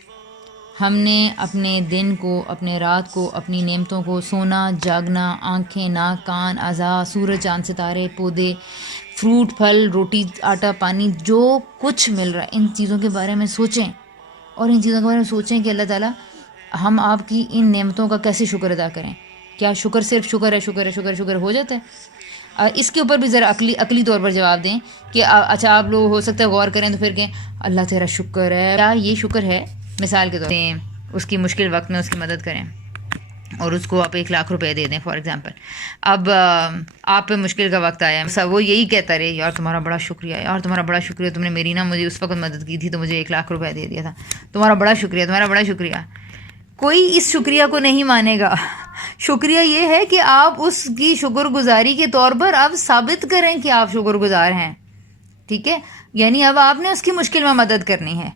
ہم نے اپنے دن کو، اپنے رات کو، اپنی نعمتوں کو، سونا، جاگنا، آنکھیں، ناک، کان، اعضاء، سورج، چاند، ستارے، پودے، فروٹ، پھل، روٹی، آٹا، پانی، جو کچھ مل رہا ہے، ان چیزوں کے بارے میں سوچیں. اور ان چیزوں کے بارے میں سوچیں کہ اللہ تعالیٰ ہم آپ کی ان نعمتوں کا کیسے شکر ادا کریں. کیا شکر صرف شکر ہے، شکر ہے، شکر ہے، شکر ہو جاتا ہے؟ اور اس کے اوپر بھی ذرا عقلی طور پر جواب دیں کہ اچھا آپ لوگ ہو سکتا ہے غور کریں تو پھر کہیں اللہ تیرا شکر ہے. کیا یہ شکر ہے؟ مثال کے طور پر اس کی مشکل وقت میں اس کی مدد کریں اور اس کو آپ 1,00,000 روپے دے دیں فار ایگزامپل. اب آپ پہ مشکل کا وقت آیا ہے، وہ یہی کہتا رہے یار تمہارا بڑا شکریہ، یار تمہارا بڑا شکریہ، تم نے میری نا مجھے اس وقت مدد کی تھی تو مجھے 1,00,000 روپے دے دیا تھا، تمہارا بڑا شکریہ، تمہارا بڑا شکریہ. کوئی اس شکریہ کو نہیں مانے گا. شکریہ یہ ہے کہ آپ اس کی شکر گزاری کے طور پر آپ ثابت کریں کہ آپ شکر گزار ہیں. ٹھیک ہے، یعنی اب آپ نے اس کی مشکل میں مدد کرنی ہے.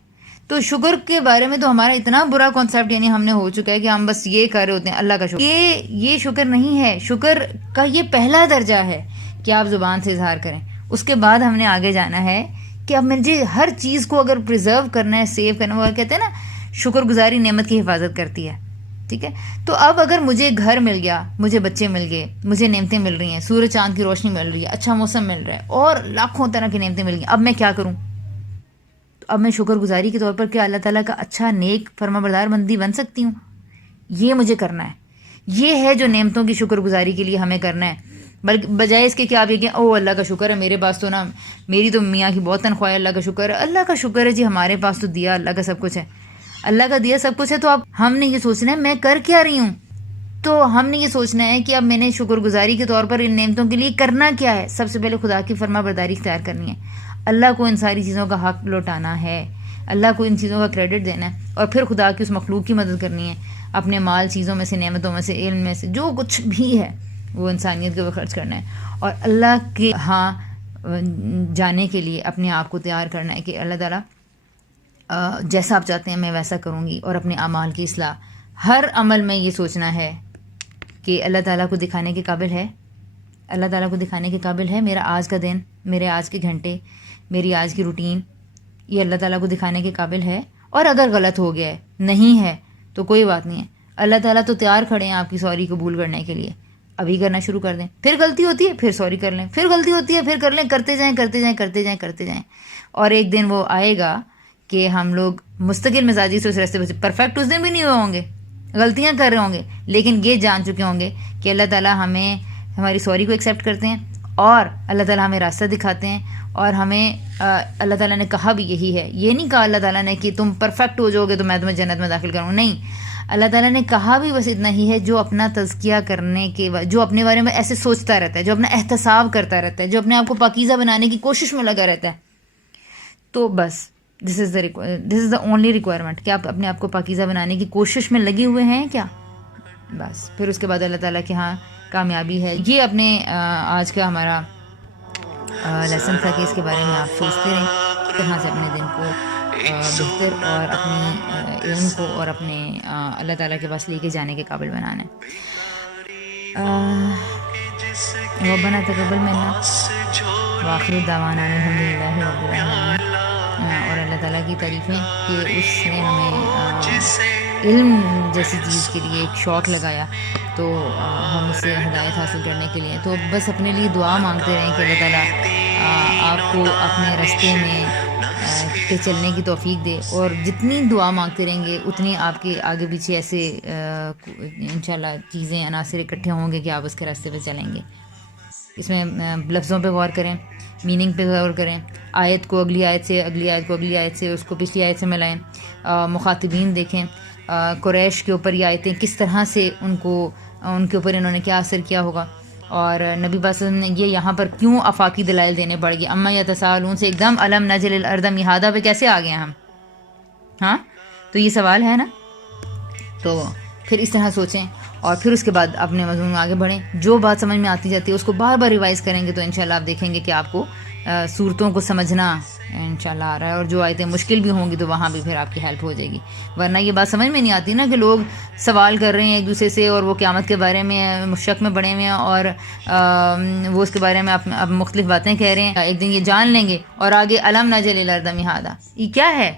تو شکر کے بارے میں تو ہمارا اتنا برا کانسیپٹ یعنی ہم نے ہو چکا ہے کہ ہم بس یہ کر رہے ہوتے ہیں اللہ کا شکر. یہ شکر نہیں ہے. شکر کا یہ پہلا درجہ ہے کہ آپ زبان سے اظہار کریں. اس کے بعد ہم نے آگے جانا ہے کہ اب مجھے ہر چیز کو اگر پریزرو کرنا ہے، سیو کرنا ہے، وہ کہتے ہیں نا شکر گزاری نعمت کی حفاظت کرتی ہے. ٹھیک ہے، تو اب اگر مجھے گھر مل گیا، مجھے بچے مل گئے، مجھے نعمتیں مل رہی ہیں، سورج چاند کی روشنی مل رہی ہے، اچھا موسم مل رہا ہے، اور لاکھوں طرح کی نعمتیں مل گئی، اب میں کیا کروں؟ اب میں شکر گزاری کے طور پر کیا اللہ تعالیٰ کا اچھا نیک فرما بردار بندی بن سکتی ہوں؟ یہ مجھے کرنا ہے. یہ ہے جو نعمتوں کی شکر گزاری کے لیے ہمیں کرنا ہے. بلکہ بجائے اس کے کہ آپ یہ کہیں او اللہ کا شکر ہے میرے پاس تو نا، میری تو میاں کی بہت تنخواہ ہے، اللہ کا شکر ہے. اللہ کا شکر ہے جی، ہمارے پاس تو دیا اللہ کا سب کچھ ہے، اللہ کا دیا سب کچھ ہے. تو اب ہم نے یہ سوچنا ہے میں کر کیا رہی ہوں. تو ہم نے یہ سوچنا ہے کہ اب میں نے شکر گزاری کے طور پر ان نعمتوں کے لیے کرنا کیا ہے. سب سے پہلے خدا کی فرما برداری اختیار کرنی ہے، اللہ کو ان ساری چیزوں کا حق لوٹانا ہے، اللہ کو ان چیزوں کا کریڈٹ دینا ہے، اور پھر خدا کی اس مخلوق کی مدد کرنی ہے. اپنے مال، چیزوں میں سے، نعمتوں میں سے، علم میں سے، جو کچھ بھی ہے وہ انسانیت کے اوپر خرچ کرنا ہے، اور اللہ کے ہاں جانے کے لیے اپنے آپ کو تیار کرنا ہے کہ اللہ تعالیٰ جیسا آپ چاہتے ہیں میں ویسا کروں گی. اور اپنے اعمال کی اصلاح، ہر عمل میں یہ سوچنا ہے کہ اللہ تعالیٰ کو دکھانے کے قابل ہے، اللہ تعالیٰ کو دکھانے کے قابل ہے میرا آج کا دن, میرے آج کے گھنٹے, میری آج کی روٹین, یہ اللہ تعالیٰ کو دکھانے کے قابل ہے. اور اگر غلط ہو گیا ہے, نہیں ہے, تو کوئی بات نہیں ہے, اللہ تعالیٰ تو تیار کھڑے ہیں آپ کی سوری قبول کرنے کے لیے. ابھی کرنا شروع کر دیں, پھر غلطی ہوتی ہے پھر سوری کر لیں, پھر غلطی ہوتی ہے پھر کر لیں, کرتے جائیں کرتے جائیں کرتے جائیں کرتے جائیں. اور ایک دن وہ آئے گا کہ ہم لوگ مستقل مزاجی سے اس راستے پہ, پرفیکٹ اس دن بھی نہیں ہوئے ہوں گے, غلطیاں کر رہے ہوں گے, لیکن یہ جان چکے ہوں گے کہ اللہ تعالیٰ ہمیں ہماری سوری کو ایکسیپٹ کرتے ہیں, اور اللہ تعالیٰ ہمیں راستہ دکھاتے ہیں, اور ہمیں اللہ تعالیٰ نے کہا بھی یہی ہے. یہ نہیں کہا اللہ تعالیٰ نے کہ تم پرفیکٹ ہو جاؤ گے تو میں تمہیں جنت میں داخل کروں, نہیں, اللہ تعالیٰ نے کہا بھی بس اتنا ہی ہے, جو اپنا تزکیہ کرنے کے جو اپنے بارے میں ایسے سوچتا رہتا ہے, جو اپنا احتساب کرتا رہتا ہے, جو اپنے آپ کو پاکیزہ بنانے کی کوشش میں لگا رہتا ہے, تو بس دس از دا اونلی ریکوائرمنٹ کہ آپ اپنے آپ کو پاکیزہ بنانے کی کوشش میں لگے ہوئے ہیں کیا, بس پھر اس کے بعد اللہ تعالیٰ کے ہاں کامیابی ہے. یہ اپنے آج کا ہمارا لیسن تھا کہ اس کے بارے میں آپ سوچتے رہیں کہاں سے اپنے دن کو بہتر اور اپنی علم کو اور اپنے اللہ تعالیٰ کے پاس لے کے جانے کے قابل بنانا ہے. ربنا تقبل منا وآخر دعوانا الحمد للہ رب العالمین. اور اللہ تعالیٰ کی تعریفیں کہ اس نے ہمیں علم جیسی چیز کے لیے ایک شوق لگایا, تو ہم اس سے ہدایت حاصل کرنے کے لیے تو بس اپنے لیے دعا مانگتے رہیں کہ اللہ تعالیٰ آپ کو اپنے راستے میں کے چلنے کی توفیق دے. اور جتنی دعا مانگتے رہیں گے اتنی آپ کے آگے پیچھے ایسے انشاءاللہ چیزیں عناصر اکٹھے ہوں گے کہ آپ اس کے راستے پہ چلیں گے. اس میں لفظوں پہ غور کریں, میننگ پہ غور کریں, آیت کو اگلی آیت سے, اگلی آیت کو اگلی آیت سے, اس کو پچھلی آیت سے ملائیں, مخاطبین دیکھیں, قریش کے اوپر یہ آیتیں کس طرح سے ان کے اوپر انہوں نے کیا اثر کیا ہوگا, اور نبی صلی اللہ علیہ وسلم نے یہ یہاں پر کیوں آفاقی دلائل دینے پڑ گئے. اما یتساءلون سے ایک دم الم نجعل الارض مہادا پہ کیسے آ گئے ہم, ہاں, تو یہ سوال ہے نا. تو پھر اس طرح سوچیں اور پھر اس کے بعد اپنے مضمون میں آگے بڑھیں. جو بات سمجھ میں آتی جاتی ہے اس کو بار بار ریوائز کریں گے تو انشاءاللہ آپ دیکھیں گے کہ آپ کو صورتوں کو سمجھنا انشاءاللہ آ رہا ہے, اور جو آیتیں مشکل بھی ہوں گی تو وہاں بھی پھر آپ کی ہیلپ ہو جائے گی. ورنہ یہ بات سمجھ میں نہیں آتی نا کہ لوگ سوال کر رہے ہیں ایک دوسرے سے, اور وہ قیامت کے بارے میں شک میں پڑے ہوئے ہیں, اور وہ اس کے بارے میں اب مختلف باتیں کہہ رہے ہیں. ایک دن یہ جان لیں گے اور آگے الم نجعل الارض مہادا, یہ کیا ہے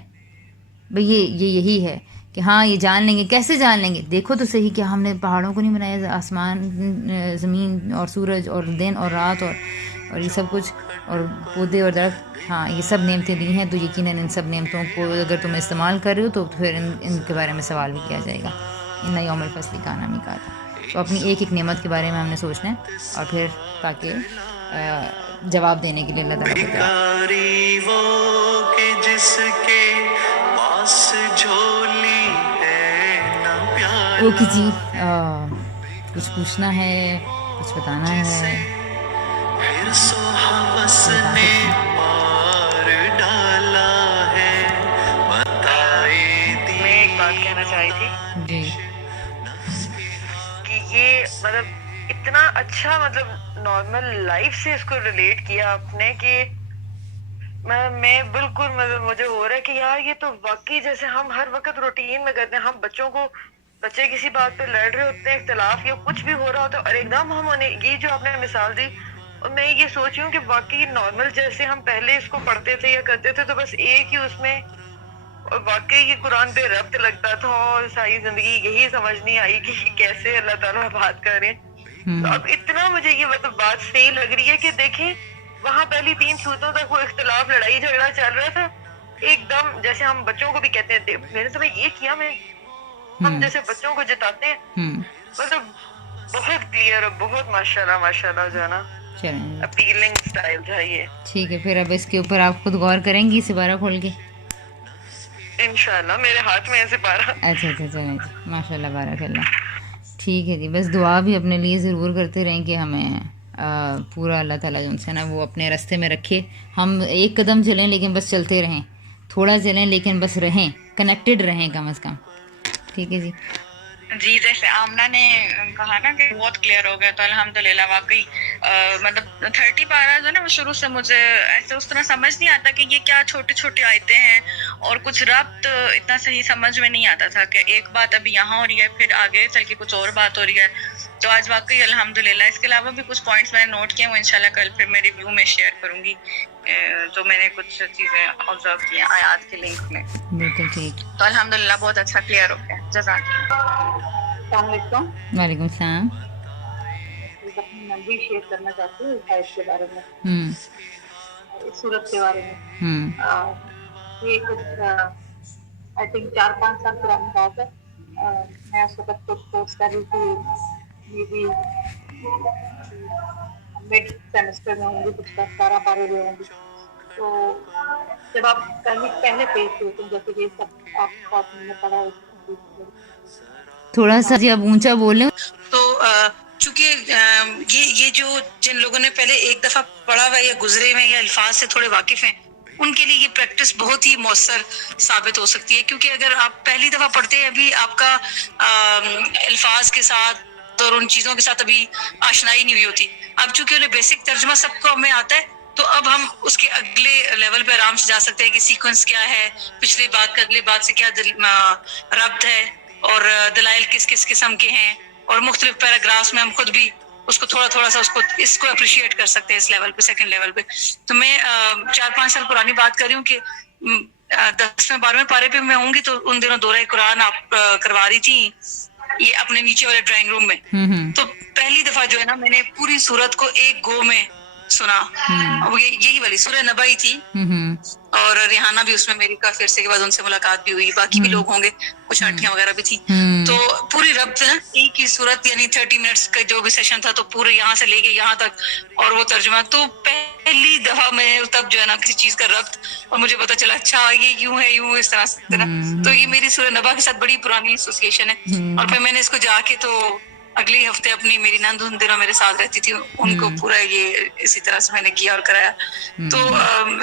بھئی, یہ یہی ہے کہ ہاں یہ جان لیں گے. کیسے جان لیں گے, دیکھو تو صحیح کیا ہم نے پہاڑوں کو نہیں بنایا, آسمان زمین اور سورج اور دن اور رات اور یہ سب کچھ, اور پودے اور درخت, ہاں یہ سب نعمتیں دی ہیں, تو یقیناً ان سب نعمتوں کو اگر تم استعمال کر رہے ہو تو پھر ان کے بارے میں سوال بھی کیا جائے گا. ان یوم الفصل کان میقاتا. تو اپنی ایک ایک نعمت کے بارے میں ہم نے سوچنا ہے, اور پھر تاکہ جواب دینے کے لیے اللہ تعالیٰ کو بھکاری وہ کہ جس کے پاس جھولی ہے نہ پیالہ. اوکے جی, کچھ پوچھنا ہے, کچھ بتانا ہے, پھر سو ہوس نے مار ڈالا ہے بتائے دی. میں ایک بات کہنا چاہی تھی جی کہ یہ مطلب اتنا اچھا مطلب نارمل لائف سے اس کو ریلیٹ کیا آپ نے کہ میں بالکل مطلب مجھے ہو رہا ہے کہ یار یہ تو واقعی جیسے ہم ہر وقت روٹین میں کرتے ہیں. ہم بچے کسی بات پہ لڑ رہے ہوتے ہیں, اختلاف یا کچھ بھی ہو رہا ہوتا ہے, اور ایک دم ہم یہ جو آپ نے مثال دی, اور میں یہ سوچ رہی ہوں کہ واقعی نارمل جیسے ہم پہلے اس کو پڑھتے تھے یا کرتے تھے تو بس ایک ہی اس میں, اور واقعی یہ قرآن پہ ربط لگتا تھا, اور ساری زندگی یہی سمجھ نہیں آئی کہ کیسے اللہ تعالیٰ بات کر رہے ہیں. تو اب اتنا مجھے یہ مطلب بات صحیح لگ رہی ہے کہ دیکھیں وہاں پہلی 3 صورتوں تک وہ اختلاف لڑائی جھگڑا چل رہا تھا, ایک دم جیسے ہم بچوں کو بھی کہتے ہیں میں نے تو یہ کیا, ہم جیسے بچوں کو جتاتے ہیں, مطلب بہت کلیئر اور بہت ماشاءاللہ جو ہے نا اپیلنگ سٹائل تھا یہ. ٹھیک ہے, پھر اب اس کے اوپر آپ خود غور کریں گی سپارہ کھول کے انشاءاللہ. میرے ہاتھ میں ایسے پارا. اچھا چلیں جی, ماشاء اللہ بارک اللہ. ٹھیک ہے جی, بس دعا بھی اپنے لیے ضرور کرتے رہیں کہ ہمیں پورا اللہ تعالیٰ جو سے نا وہ اپنے راستے میں رکھے. ہم ایک قدم چلیں لیکن بس چلتے رہیں, تھوڑا چلیں لیکن بس رہیں, کنیکٹڈ رہیں کم از کم. ٹھیک ہے جی. جی جیسے آمنہ نے کہا نا کہ بہت کلیئر ہو گیا, تو الحمدللہ واقعی مطلب 30 پارہ جو ہے نا وہ شروع سے مجھے ایسے اس طرح سمجھ نہیں آتا کہ یہ کیا چھوٹی چھوٹی آیتیں ہیں, اور کچھ ربط اتنا صحیح سمجھ میں نہیں آتا تھا کہ ایک بات ابھی یہاں ہو رہی ہے پھر آگے چل کے کچھ اور بات ہو رہی ہے. تو آج واقعی الحمدللہ. اس کے علاوہ بھی کچھ پوائنٹس میں نے نوٹ کیے، وہ انشاءاللہ کل پھر میں ریویو میں شیئر کروں گی. تو میں نے کچھ چیزیں آبزرو کی ہیں آیات کے لنک میں. بالکل ٹھیک. تو الحمدللہ بہت اچھا کلیئر ہو گیا. جزاک اللہ. السلام علیکم. وعلیکم السلام. میں بھی شیئر کرنا چاہتی ہوں اس آیت کے بارے میں، اس صورت کے بارے میں. یہ کچھ آئی تھنک 4-5 سال پرانی بات ہے. میں اس وقت کچھ کورس کر رہی تھی، یہ بھی مڈ سیمسٹر میں ہوں گی، کچھ 10-12 ہوئے ہوں گی. تو جب آپ پہلے پیج پہ ہوتے ہیں، جیسے کہ سب آپ نے پڑھا ہے، تھوڑا سا جی آپ اونچا بولیں. تو چونکہ یہ جو جن لوگوں نے پہلے ایک دفعہ پڑھا ہوا یا گزرے ہوئے یا الفاظ سے تھوڑے واقف ہیں، ان کے لیے یہ پریکٹس بہت ہی مؤثر ثابت ہو سکتی ہے. کیونکہ اگر آپ پہلی دفعہ پڑھتے ہیں، ابھی آپ کا الفاظ کے ساتھ اور ان چیزوں کے ساتھ ابھی آشنائی نہیں ہوئی ہوتی. اب چونکہ انہیں بیسک ترجمہ سب کو ہمیں آتا ہے، تو اب ہم اس کے اگلے لیول پہ آرام سے جا سکتے ہیں کہ سیکوینس کیا ہے، پچھلی بات کا اگلی بات سے کیا ربط ہے، اور دلائل کس کس قسم کے ہیں، اور مختلف پیراگرافس میں ہم خود بھی اس کو تھوڑا سا اس کو اپریشیٹ کر سکتے ہیں اس لیول پہ، سیکنڈ لیول پہ. تو میں 4-5 سال پرانی بات کر رہی ہوں کہ 10ویں 12ویں پارے پہ میں ہوں گی. تو ان دنوں دورہ قرآن آپ کروا رہی تھی یہ اپنے نیچے والے ڈرائنگ روم میں. تو پہلی دفعہ جو ہے نا، میں نے پوری سورت کو ایک گو میں سنا. وہ یہی والی سورہ نبا ہی تھی، اور ریحانہ بھی اس میں میری کافی عرصے کے بعد ان سے ملاقات بھی ہوئی. باقی بھی لوگ ہوں گے، کچھ آنٹیاں وغیرہ بھی تھی. تو پوری ربط نا ایک ہی صورت، یعنی 30 منٹس کا جو بھی سیشن تھا، تو پورے یہاں سے لے کے یہاں تک، اور وہ ترجمہ. تو پہلی دفعہ میں تب جو ہے نا کسی چیز کا ربط، اور مجھے پتا چلا اچھا یہ یوں ہے، یوں اس طرح سے نا. تو یہ میری سورہ نبا کے ساتھ بڑی پرانی ایسوسیشن ہے. اور پھر میں نے اس کو جا کے تو اگلے ہفتے اپنی میری نند ان دنوں میرے ساتھ رہتی تھی، ان کو پورا یہ اسی طرح سے میں نے کیا اور کرایا. تو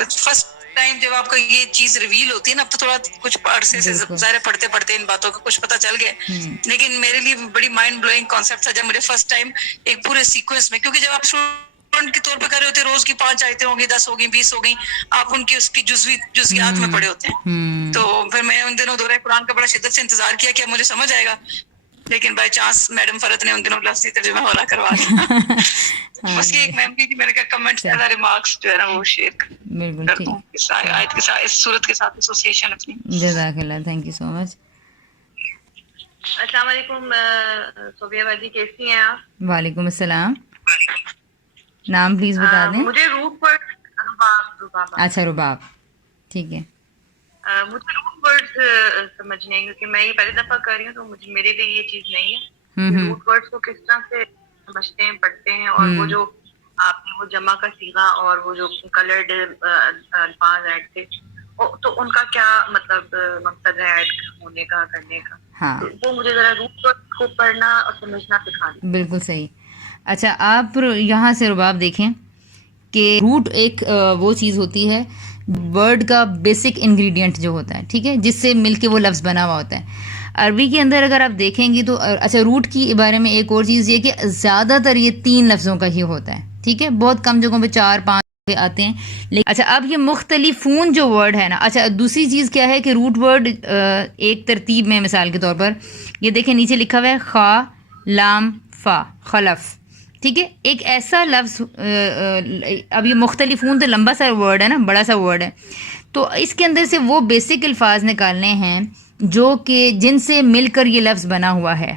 فرسٹ ٹائم جب آپ کو یہ چیز ریویل ہوتی ہے نا، اب تو تھوڑا کچھ عرصے سے ظاہر پڑھتے پڑھتے ان باتوں کا کچھ پتہ چل گیا. لیکن میرے لیے بڑی مائنڈ بلوئنگ کانسیپٹ تھا جب مجھے فرسٹ ٹائم ایک پورے سیکوینس میں، کیونکہ جب آپ اسٹوڈنٹ کے طور پہ کر رہے ہوتے ہیں، روز کی 5 آیتیں ہوں گی، 10 ہو گئی، 20 ہو گئی، آپ ان کی اس کی جزویات میں پڑے ہوتے ہیں. تو پھر میں ان دنوں دورہ قرآن کا بڑا شدت سے انتظار کیا کہ مجھے سمجھ آئے گا. لیکن بائی چانس میڈم فرت نے ان دنوں لفظی ترجمہ والا کروا دیا. بس یہ ایک میموری تھی، میں نے کہا کمنٹس ریمارکس جو ہے نا وہ شیئر کر دوں اس آیت کے ساتھ، اس صورت کے ساتھ ایسوسیشن اپنی. جزاک اللہ، تھینک یو سو مچ. السلام علیکم صوبیہ باجی، کیسی ہیں آپ؟ وعلیکم السلام. نام پلیز بتا دیں. مجھے روٹ ورڈ اچھا، رباب، ٹھیک ہے. مجھے روٹ ورڈ سمجھنے ہیں، کیونکہ میں یہ پہلی دفعہ کر رہی ہوں، تو میرے لیے یہ چیز نہیں ہے. روٹ ورڈ کو کس طرح سے سمجھتے ہیں، پڑھتے ہیں، اور وہ جو آپ نے وہ جمع کا صیغہ اور وہ جو کلرڈ الفاظ ایڈ تھے، تو ان کا کیا مطلب مقصد ہے ایڈ ہونے کا، کرنے کا. وہ مجھے ذرا روٹ ورڈ کو پڑھنا اور سمجھنا سکھا دیں. بالکل صحیح. اچھا، آپ یہاں سے رباب دیکھیں کہ روٹ ایک وہ چیز ہوتی ہے، ورڈ کا بیسک انگریڈینٹ جو ہوتا ہے، ٹھیک ہے، جس سے مل کے وہ لفظ بنا ہوا ہوتا ہے. عربی کے اندر اگر آپ دیکھیں گی تو اچھا، روٹ کی بارے میں ایک اور چیز یہ کہ زیادہ تر یہ 3 لفظوں کا ہی ہوتا ہے، ٹھیک ہے. بہت کم جگہوں پہ 4-5 آتے ہیں. لیکن اچھا، اب یہ مختلفون جو ورڈ ہے نا، اچھا دوسری چیز کیا ہے کہ روٹ ورڈ ایک ترتیب میں، مثال کے طور پر یہ دیکھیں نیچے لکھا ہوا ہے خا لام فا، خلف، ٹھیک ہے. ایک ایسا لفظ، اب یہ مختلفون تو لمبا سا ورڈ ہے نا، بڑا سا ورڈ ہے. تو اس کے اندر سے وہ بیسک الفاظ نکالنے ہیں جو کہ جن سے مل کر یہ لفظ بنا ہوا ہے،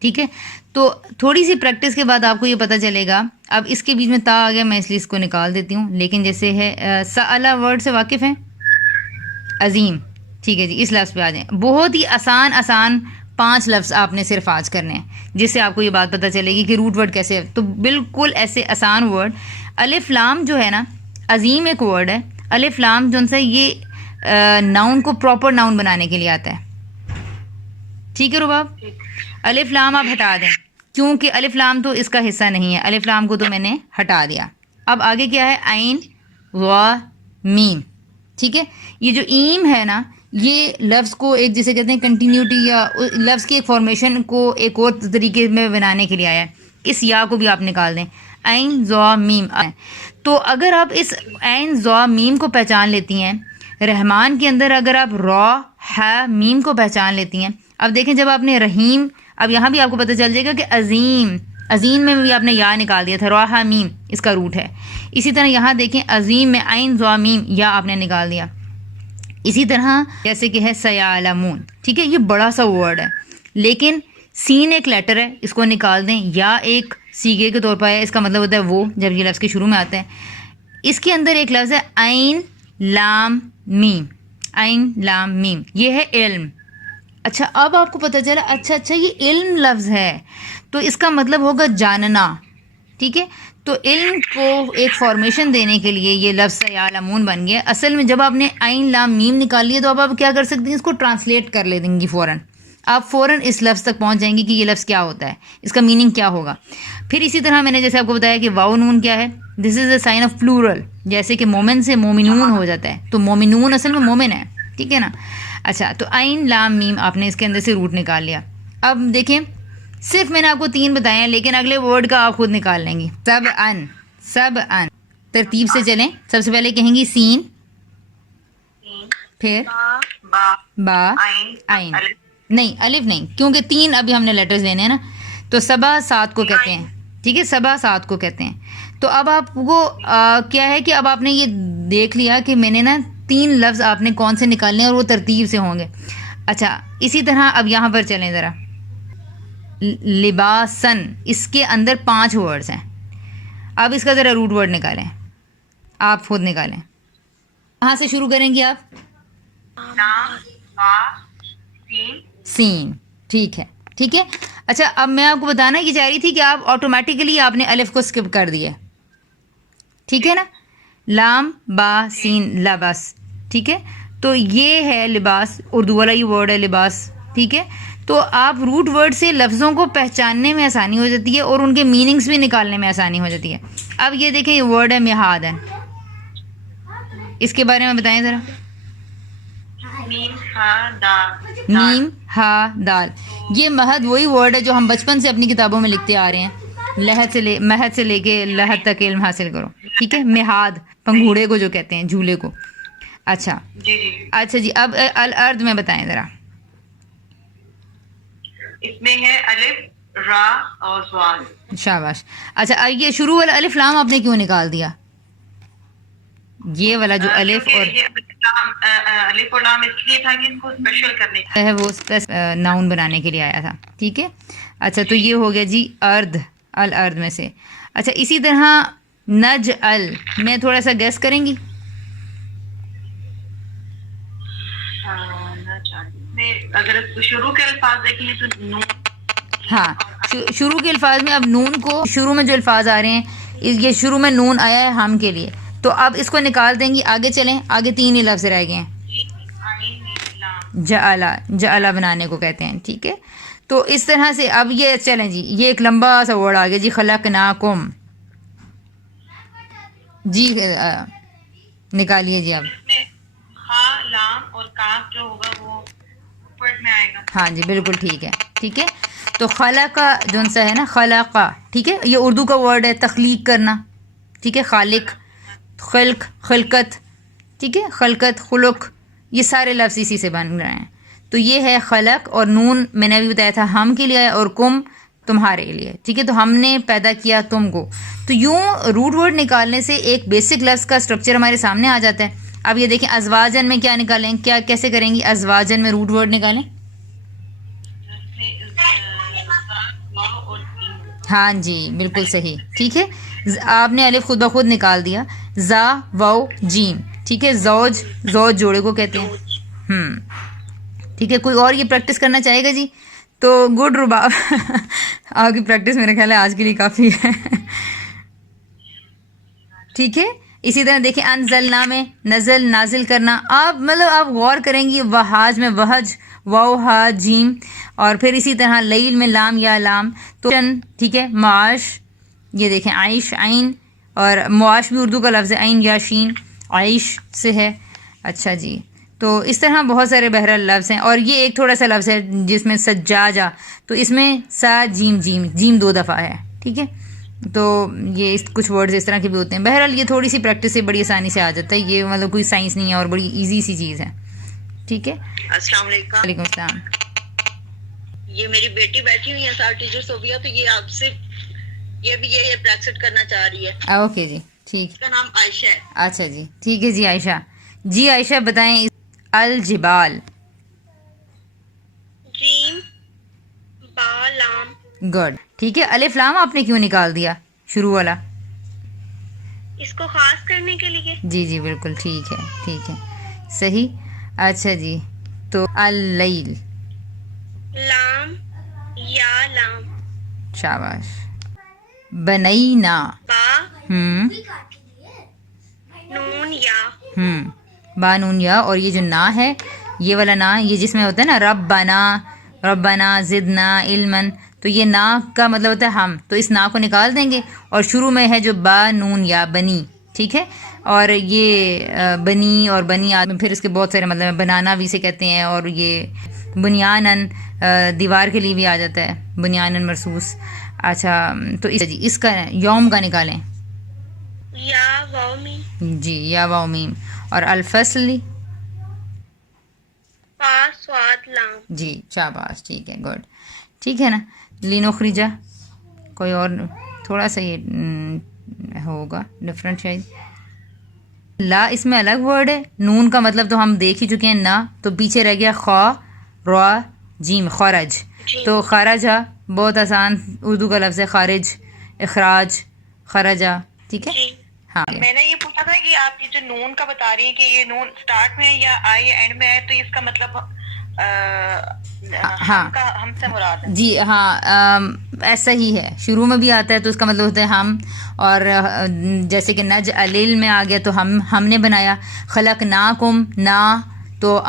ٹھیک ہے. تو تھوڑی سی پریکٹس کے بعد آپ کو یہ پتہ چلے گا. اب اس کے بیچ میں تا آ گیا، میں اس لیے اس کو نکال دیتی ہوں. لیکن جیسے ہے سألہ ورڈ سے واقف ہیں، عظیم، ٹھیک ہے جی. اس لفظ پہ آ جائیں. بہت ہی آسان 5 لفظ آپ نے صرف آج کرنے ہیں، جس سے آپ کو یہ بات پتہ چلے گی کہ روٹ ورڈ کیسے ہے. تو بالکل ایسے آسان ورڈ، الف لام جو ہے نا، عظیم ایک ورڈ ہے. الف لام جو سے یہ ناؤن کو پراپر ناؤن بنانے کے لیے آتا ہے، ٹھیک ہے رباب. الف لام آپ ہٹا دیں، کیونکہ الف لام تو اس کا حصہ نہیں ہے. الف لام کو تو میں نے ہٹا دیا. اب آگے کیا ہے؟ عین وا میم، ٹھیک ہے. یہ جو ایم ہے نا، یہ لفظ کو ایک جسے کہتے ہیں کنٹینیوٹی، یا لفظ کی ایک فارمیشن کو ایک اور طریقے میں بنانے کے لیے آیا ہے. اس یا کو بھی آپ نکال دیں، عین ضا میم. تو اگر آپ اس عین ضا میم کو پہچان لیتی ہیں، رحمان کے اندر اگر آپ را ہے میم کو پہچان لیتی ہیں. اب دیکھیں جب آپ نے رحیم اب یہاں بھی آپ کو پتہ چل جائے گا کہ عظیم، عظیم میں بھی آپ نے یا نکال دیا تھا، راہا میم اس کا روٹ ہے. اسی طرح یہاں دیکھیں عظیم میں عین ضا میم یا آپ نے نکال دیا. اسی طرح جیسے کہ ہے سیعلمون، ٹھیک ہے، یہ بڑا سا ورڈ ہے لیکن سین ایک لیٹر ہے، اس کو نکال دیں، یا ایک سیگے کے طور پر ہے، اس کا مطلب ہوتا ہے وہ، جب یہ لفظ کے شروع میں آتا ہے. اس کے اندر ایک لفظ ہے عین لام میم، عین لام میم، یہ ہے علم. اچھا اب آپ کو پتہ چلا اچھا یہ علم لفظ ہے تو اس کا مطلب ہوگا جاننا، ٹھیک ہے. تو علم کو ایک فارمیشن دینے کے لیے یہ لفظ سیعلمون بن گیا. اصل میں جب آپ نے عین لام میم نکال لیا تو اب آپ کیا کر سکتی ہیں، اس کو ٹرانسلیٹ کر لے دیں گی فوراً. آپ فوراً اس لفظ تک پہنچ جائیں گی کہ یہ لفظ کیا ہوتا ہے، اس کا میننگ کیا ہوگا. پھر اسی طرح میں نے جیسے آپ کو بتایا کہ واو نون کیا ہے، دس از اے سائن آف پلورل، جیسے کہ مومن سے مومنون ہو جاتا ہے تو مومنون اصل میں مومن ہے، ٹھیک ہے نا. اچھا تو عین لام میم آپ نے اس کے اندر سے روٹ نکال لیا. اب دیکھیں صرف میں نے آپ کو 3 بتائے ہیں لیکن اگلے ورڈ کا آپ خود نکال لیں گی. سب ان ترتیب سے چلیں. سب سے پہلے کہیں گی سین، پھر با، عین، نہیں الف نہیں، کیونکہ 3 ابھی ہم نے لیٹرز لینے ہیں نا. تو سبا 7 کو کہتے ہیں، ٹھیک ہے، سبا 7 کو کہتے ہیں. تو اب آپ کو کیا ہے کہ اب آپ نے یہ دیکھ لیا کہ میں نے نا 3 لفظ آپ نے کون سے نکالنے ہیں اور وہ ترتیب سے ہوں گے. اچھا اسی طرح اب یہاں پر چلیں ذرا. لباسن، اس کے اندر 5 ورڈز ہیں. اب اس کا ذرا روٹ ورڈ نکالیں، آپ خود نکالیں. کہاں سے شروع کریں گی آپ؟ سین، ٹھیک ہے ٹھیک ہے. اچھا اب میں آپ کو بتانا یہ چاہ رہی تھی کہ آپ آٹومیٹیکلی آپ نے الف کو اسکپ کر دیا، ٹھیک ہے نا. لام با سین لباس، ٹھیک ہے. تو یہ ہے لباس، اردو والا یہ ورڈ ہے لباس، ٹھیک ہے. تو آپ روٹ ورڈ سے لفظوں کو پہچاننے میں آسانی ہو جاتی ہے اور ان کے میننگز بھی نکالنے میں آسانی ہو جاتی ہے. اب یہ دیکھیں یہ ورڈ ہے مہادن، اس کے بارے میں بتائیں ذرا. میم ہا دال، یہ مہد وہی ورڈ ہے جو ہم بچپن سے اپنی کتابوں میں لکھتے آ رہے ہیں، مہد سے لے کے لحد تک علم حاصل کرو، ٹھیک ہے. مہاد پنگھوڑے کو جو کہتے ہیں، جھولے کو. اچھا اچھا جی اب الارض میں بتائیں ذرا. اس میں ہے الف را اور زوال. شاباش. اچھا یہ شروع والا الف لام آپ نے کیوں نکال دیا؟ یہ والا جو الف اور الف اور لام اس لیے تھا کہ اس کو اسپیشل کرنے ہے، وہ ناؤن بنانے کے لیے آیا تھا، ٹھیک ہے. اچھا تو یہ ہو گیا جی ارد، الارض میں سے. اچھا اسی طرح نج ال میں تھوڑا سا گیس کریں گی. اگر شروع کے الفاظ دیکھیں تو نون، ہاں شروع کے الفاظ میں اب نون کو، شروع میں جو الفاظ آ رہے ہیں یہ شروع میں نون آیا ہے ہم کے لیے، تو اب اس کو نکال دیں گی. آگے چلیں، آگے 3 ہی لفظ رہ گئے ہیں. جعلا، جعلا بنانے کو کہتے ہیں، ٹھیک ہے. تو اس طرح سے اب یہ چلیں جی، یہ ایک لمبا سا ورڈ آ گیا جی، خلقناکم. جی نکالیے جی اب. ہا لام اور کاف جو ہوگا وہ ورڈ میں آئے گا. ہاں جی بالکل ٹھیک ہے ٹھیک ہے. تو خلقہ جو سا ہے نا، خلقہ، ٹھیک ہے، یہ اردو کا ورڈ ہے تخلیق کرنا، ٹھیک ہے. خالق، خلق، خلقت، ٹھیک ہے، خلقت، خلق، یہ سارے لفظ اسی سے بن رہے ہیں. تو یہ ہے خلق، اور نون میں نے ابھی بتایا تھا ہم کے لیے اور کم تمہارے لیے، ٹھیک ہے. تو ہم نے پیدا کیا تم کو. تو یوں روٹ ورڈ نکالنے سے ایک بیسک لفظ کا اسٹرکچر ہمارے سامنے آ جاتا ہے. اب یہ دیکھیں ازواجن میں کیا نکالیں، کیا کیسے کریں گی ازواجن میں روٹ ورڈ نکالیں. ہاں جی بالکل صحیح، ٹھیک ہے. آپ نے الف خود بخود نکال دیا. زا واو جیم، ٹھیک ہے. زوج، زوج جوڑے کو کہتے ہیں. ٹھیک ہے. کوئی اور یہ پریکٹس کرنا چاہے گا جی؟ تو گڈ رباب آپ کی پریکٹس میرے خیال ہے آج کے لیے کافی ہے، ٹھیک ہے. اسی طرح دیکھیں انزلنا میں نزل، نازل کرنا. آپ مطلب آپ غور کریں گی. وہاج میں وہج، واو ہا جیم. اور پھر اسی طرح لیل میں لام یا لام. تو ٹھیک ہے. معاش، یہ دیکھیں عائش، عین، اور معاش بھی اردو کا لفظ ہے، عین یا شین، عائش سے ہے. اچھا جی تو اس طرح بہت سارے بہرحال لفظ ہیں. اور یہ ایک تھوڑا سا لفظ ہے جس میں سجاجہ، تو اس میں سا جیم، جیم، جیم 2 دفعہ ہے، ٹھیک ہے. تو یہ کچھ ورڈز اس طرح کے بھی ہوتے ہیں. بہرحال یہ تھوڑی سی پریکٹس سے بڑی آسانی سے آ جاتا ہے. یہ مطلب کوئی سائنس نہیں ہے اور بڑی ایزی سی چیز ہے، ٹھیک ہے. السلام علیکم. وعلیکم السلام. یہ میری بیٹی بیٹھی ہوئی ہے ساتھ ٹیچر صوفیہ، تو یہ آپ سے یہ بھی یہ پریکٹس کرنا چاہ رہی ہے. اوکے جی ٹھیک. اس کا نام عائشہ ہے. اچھا جی ٹھیک ہے جی. عائشہ جی عائشہ بتائیں. الجبال. جیم با لام. گڈ. ٹھیک ہے. الف لام آپ نے کیوں نکال دیا شروع والا؟ اس کو خاص کرنے کے لیے. جی جی بالکل ٹھیک ہے ٹھیک ہے صحیح. اچھا جی تو اللیل. لام یا لام. شاباش. بنینا. با نون یا. با نون یا. اور یہ جو نا ہے یہ والا نا، یہ جس میں ہوتا ہے نا ربنا ربنا زدنا علما، تو یہ نا کا مطلب ہوتا ہے ہم، تو اس نا کو نکال دیں گے اور شروع میں ہے جو با نون یا بنی. ٹھیک ہے. اور یہ بنی اور بنی آدمی پھر اس کے بہت سارے مطلب ہیں. بنانا بھی اسے کہتے ہیں، اور یہ بنیانن دیوار کے لیے بھی آ جاتا ہے، بنیانن مرصوص. اچھا تو اس کا یوم کا نکالیں. یا واو میم. جی یا واو میم. اور الفصل. فا صاد لام. جی شاباش ٹھیک ہے گڈ. ٹھیک ہے نا. لینخرجہ. کوئی اور تھوڑا سا یہ ہوگا ڈفرینٹ شاید. لا اس میں الگ ورڈ ہے. نون کا مطلب تو ہم دیکھ ہی چکے ہیں نا، تو پیچھے رہ گیا خا را جیم خارج. تو خارجہ بہت آسان اردو کا لفظ ہے، خارج اخراج خرجہ. ٹھیک ہے. جی ہاں میں نے یہ پوچھا تھا کہ آپ یہ جو نون کا بتا رہی ہیں کہ یہ نون سٹارٹ میں یا آئی اینڈ میں ہے، تو اس کا مطلب ہم سے مراد ہے. جی ہاں ایسا ہی ہے. شروع میں بھی آتا ہے تو اس کا مطلب ہوتا ہے ہم. اور جیسے کہ نج علیل میں آ گیا تو ہم نے بنایا. خلق نا کم نا تو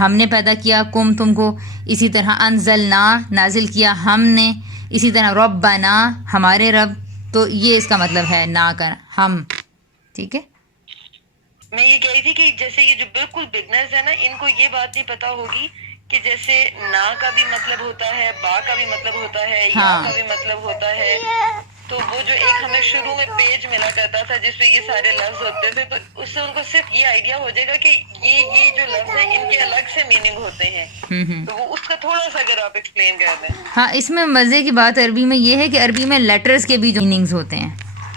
ہم نے پیدا کیا، کم تم کو. اسی طرح انزل نا نازل کیا ہم نے. اسی طرح رب بنا ہمارے رب. تو یہ اس کا مطلب ہے نا کا ہم. ٹھیک ہے. میں یہ کہہ رہی تھی کہ جیسے یہ جو بالکل بگنرز ہیں نا، ان کو یہ بات نہیں پتا ہوگی کہ جیسے نا کا بھی مطلب ہوتا ہے، با کا بھی مطلب ہوتا ہے، یا کا بھی مطلب ہوتا ہے. تو وہ جو ایک ہمیں شروع میں پیج ملا کرتا تھا جس پہ یہ سارے لفظ ہوتے تھے، تو اس سے ان کو صرف یہ آئیڈیا ہو جائے گا کہ یہ جو لفظ ہیں ان کے الگ سے میننگ ہوتے ہیں. تو وہ اس کا تھوڑا سا اگر آپ ایکسپلین کر دیں. ہاں اس میں مزے کی بات عربی میں یہ ہے کہ عربی میں لیٹرز کے بھی جو میننگز ہوتے ہیں.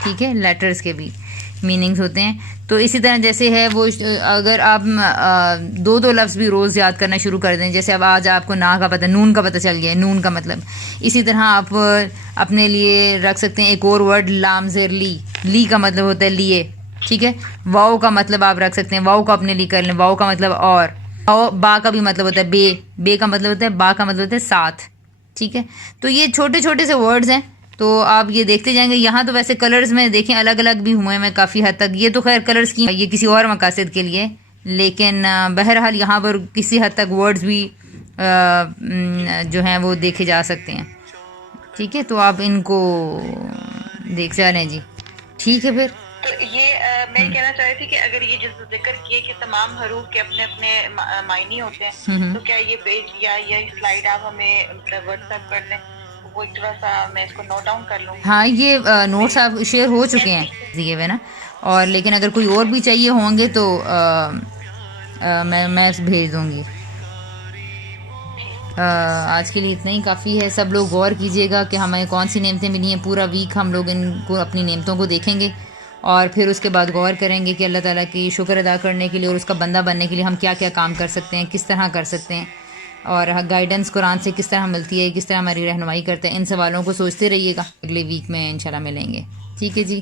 ٹھیک ہے. لیٹرز کے بھی میننگز ہوتے ہیں. تو اسی طرح جیسے ہے وہ اگر آپ دو لفظ بھی روز یاد کرنا شروع کر دیں، جیسے اب آج آپ کو نا کا پتہ، نون کا پتہ چل گیا ہے، نون کا مطلب. اسی طرح آپ اپنے لیے رکھ سکتے ہیں ایک اور ورڈ لام زیر لی. لی کا مطلب ہوتا ہے لیے. ٹھیک ہے. واؤ کا مطلب آپ رکھ سکتے ہیں، واؤ کا اپنے لیے کر لیں. واؤ کا مطلب اور. با کا بھی مطلب ہوتا ہے بے. بے کا مطلب ہوتا ہے، با کا مطلب ہوتا ہے ساتھ. ٹھیک ہے. تو یہ چھوٹے چھوٹے سے ورڈز ہیں، تو آپ یہ دیکھتے جائیں گے. یہاں تو ویسے کلرز میں دیکھیں الگ الگ بھی ہوئے ہیں کافی حد تک. یہ تو خیر کلرز کی یہ کسی اور مقاصد کے لیے، لیکن بہرحال یہاں پر کسی حد تک ورڈز بھی جو ہیں وہ دیکھے جا سکتے ہیں. ٹھیک ہے. تو آپ ان کو دیکھ جا رہے ہیں جی. ٹھیک ہے. پھر تو یہ میں کہنا چاہ رہی تھی کہ اگر یہ جس ذکر کیے کہ تمام حروف کے اپنے اپنے معنی ہوتے ہیں، تو کیا یہ پیج یا یہ سلائیڈ آپ ہمیں واٹس ایپ کر دیں، وہ ایک تھوڑا سا میں اس کو نوٹ ڈاؤن کر لوں. ہاں یہ نوٹس آپ شیئر ہو چکے ہیں دیے ہوئے نا. اور لیکن اگر کوئی اور بھی چاہیے ہوں گے تو میں بھیج دوں گی. آج کے لیے اتنا ہی کافی ہے. سب لوگ غور کیجیے گا کہ ہمیں کون سی نعمتیں ملی ہیں. پورا ویک ہم لوگ ان کو اپنی نعمتوں کو دیکھیں گے اور پھر اس کے بعد غور کریں گے کہ اللہ تعالیٰ کی شکر ادا کرنے کے لیے اور اس کا بندہ بننے کے لیے ہم کیا کیا کام کر سکتے ہیں، کس طرح کر سکتے ہیں، اور گائیڈنس قرآن سے کس طرح ملتی ہے، کس طرح ہماری رہنمائی کرتے ہیں. ان سوالوں کو سوچتے رہیے گا. اگلے ویک میں انشاءاللہ ملیں گے. ٹھیک ہے جی.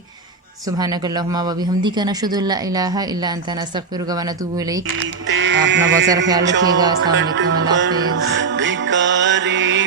سبحانک اللہم و بحمدک نشہد ان لا الہ الا انت نستغفرک و نتوب الیک. اپنا بہت سارا خیال رکھیے گا. السلام علیکم. اللہ حافظ. بھکاری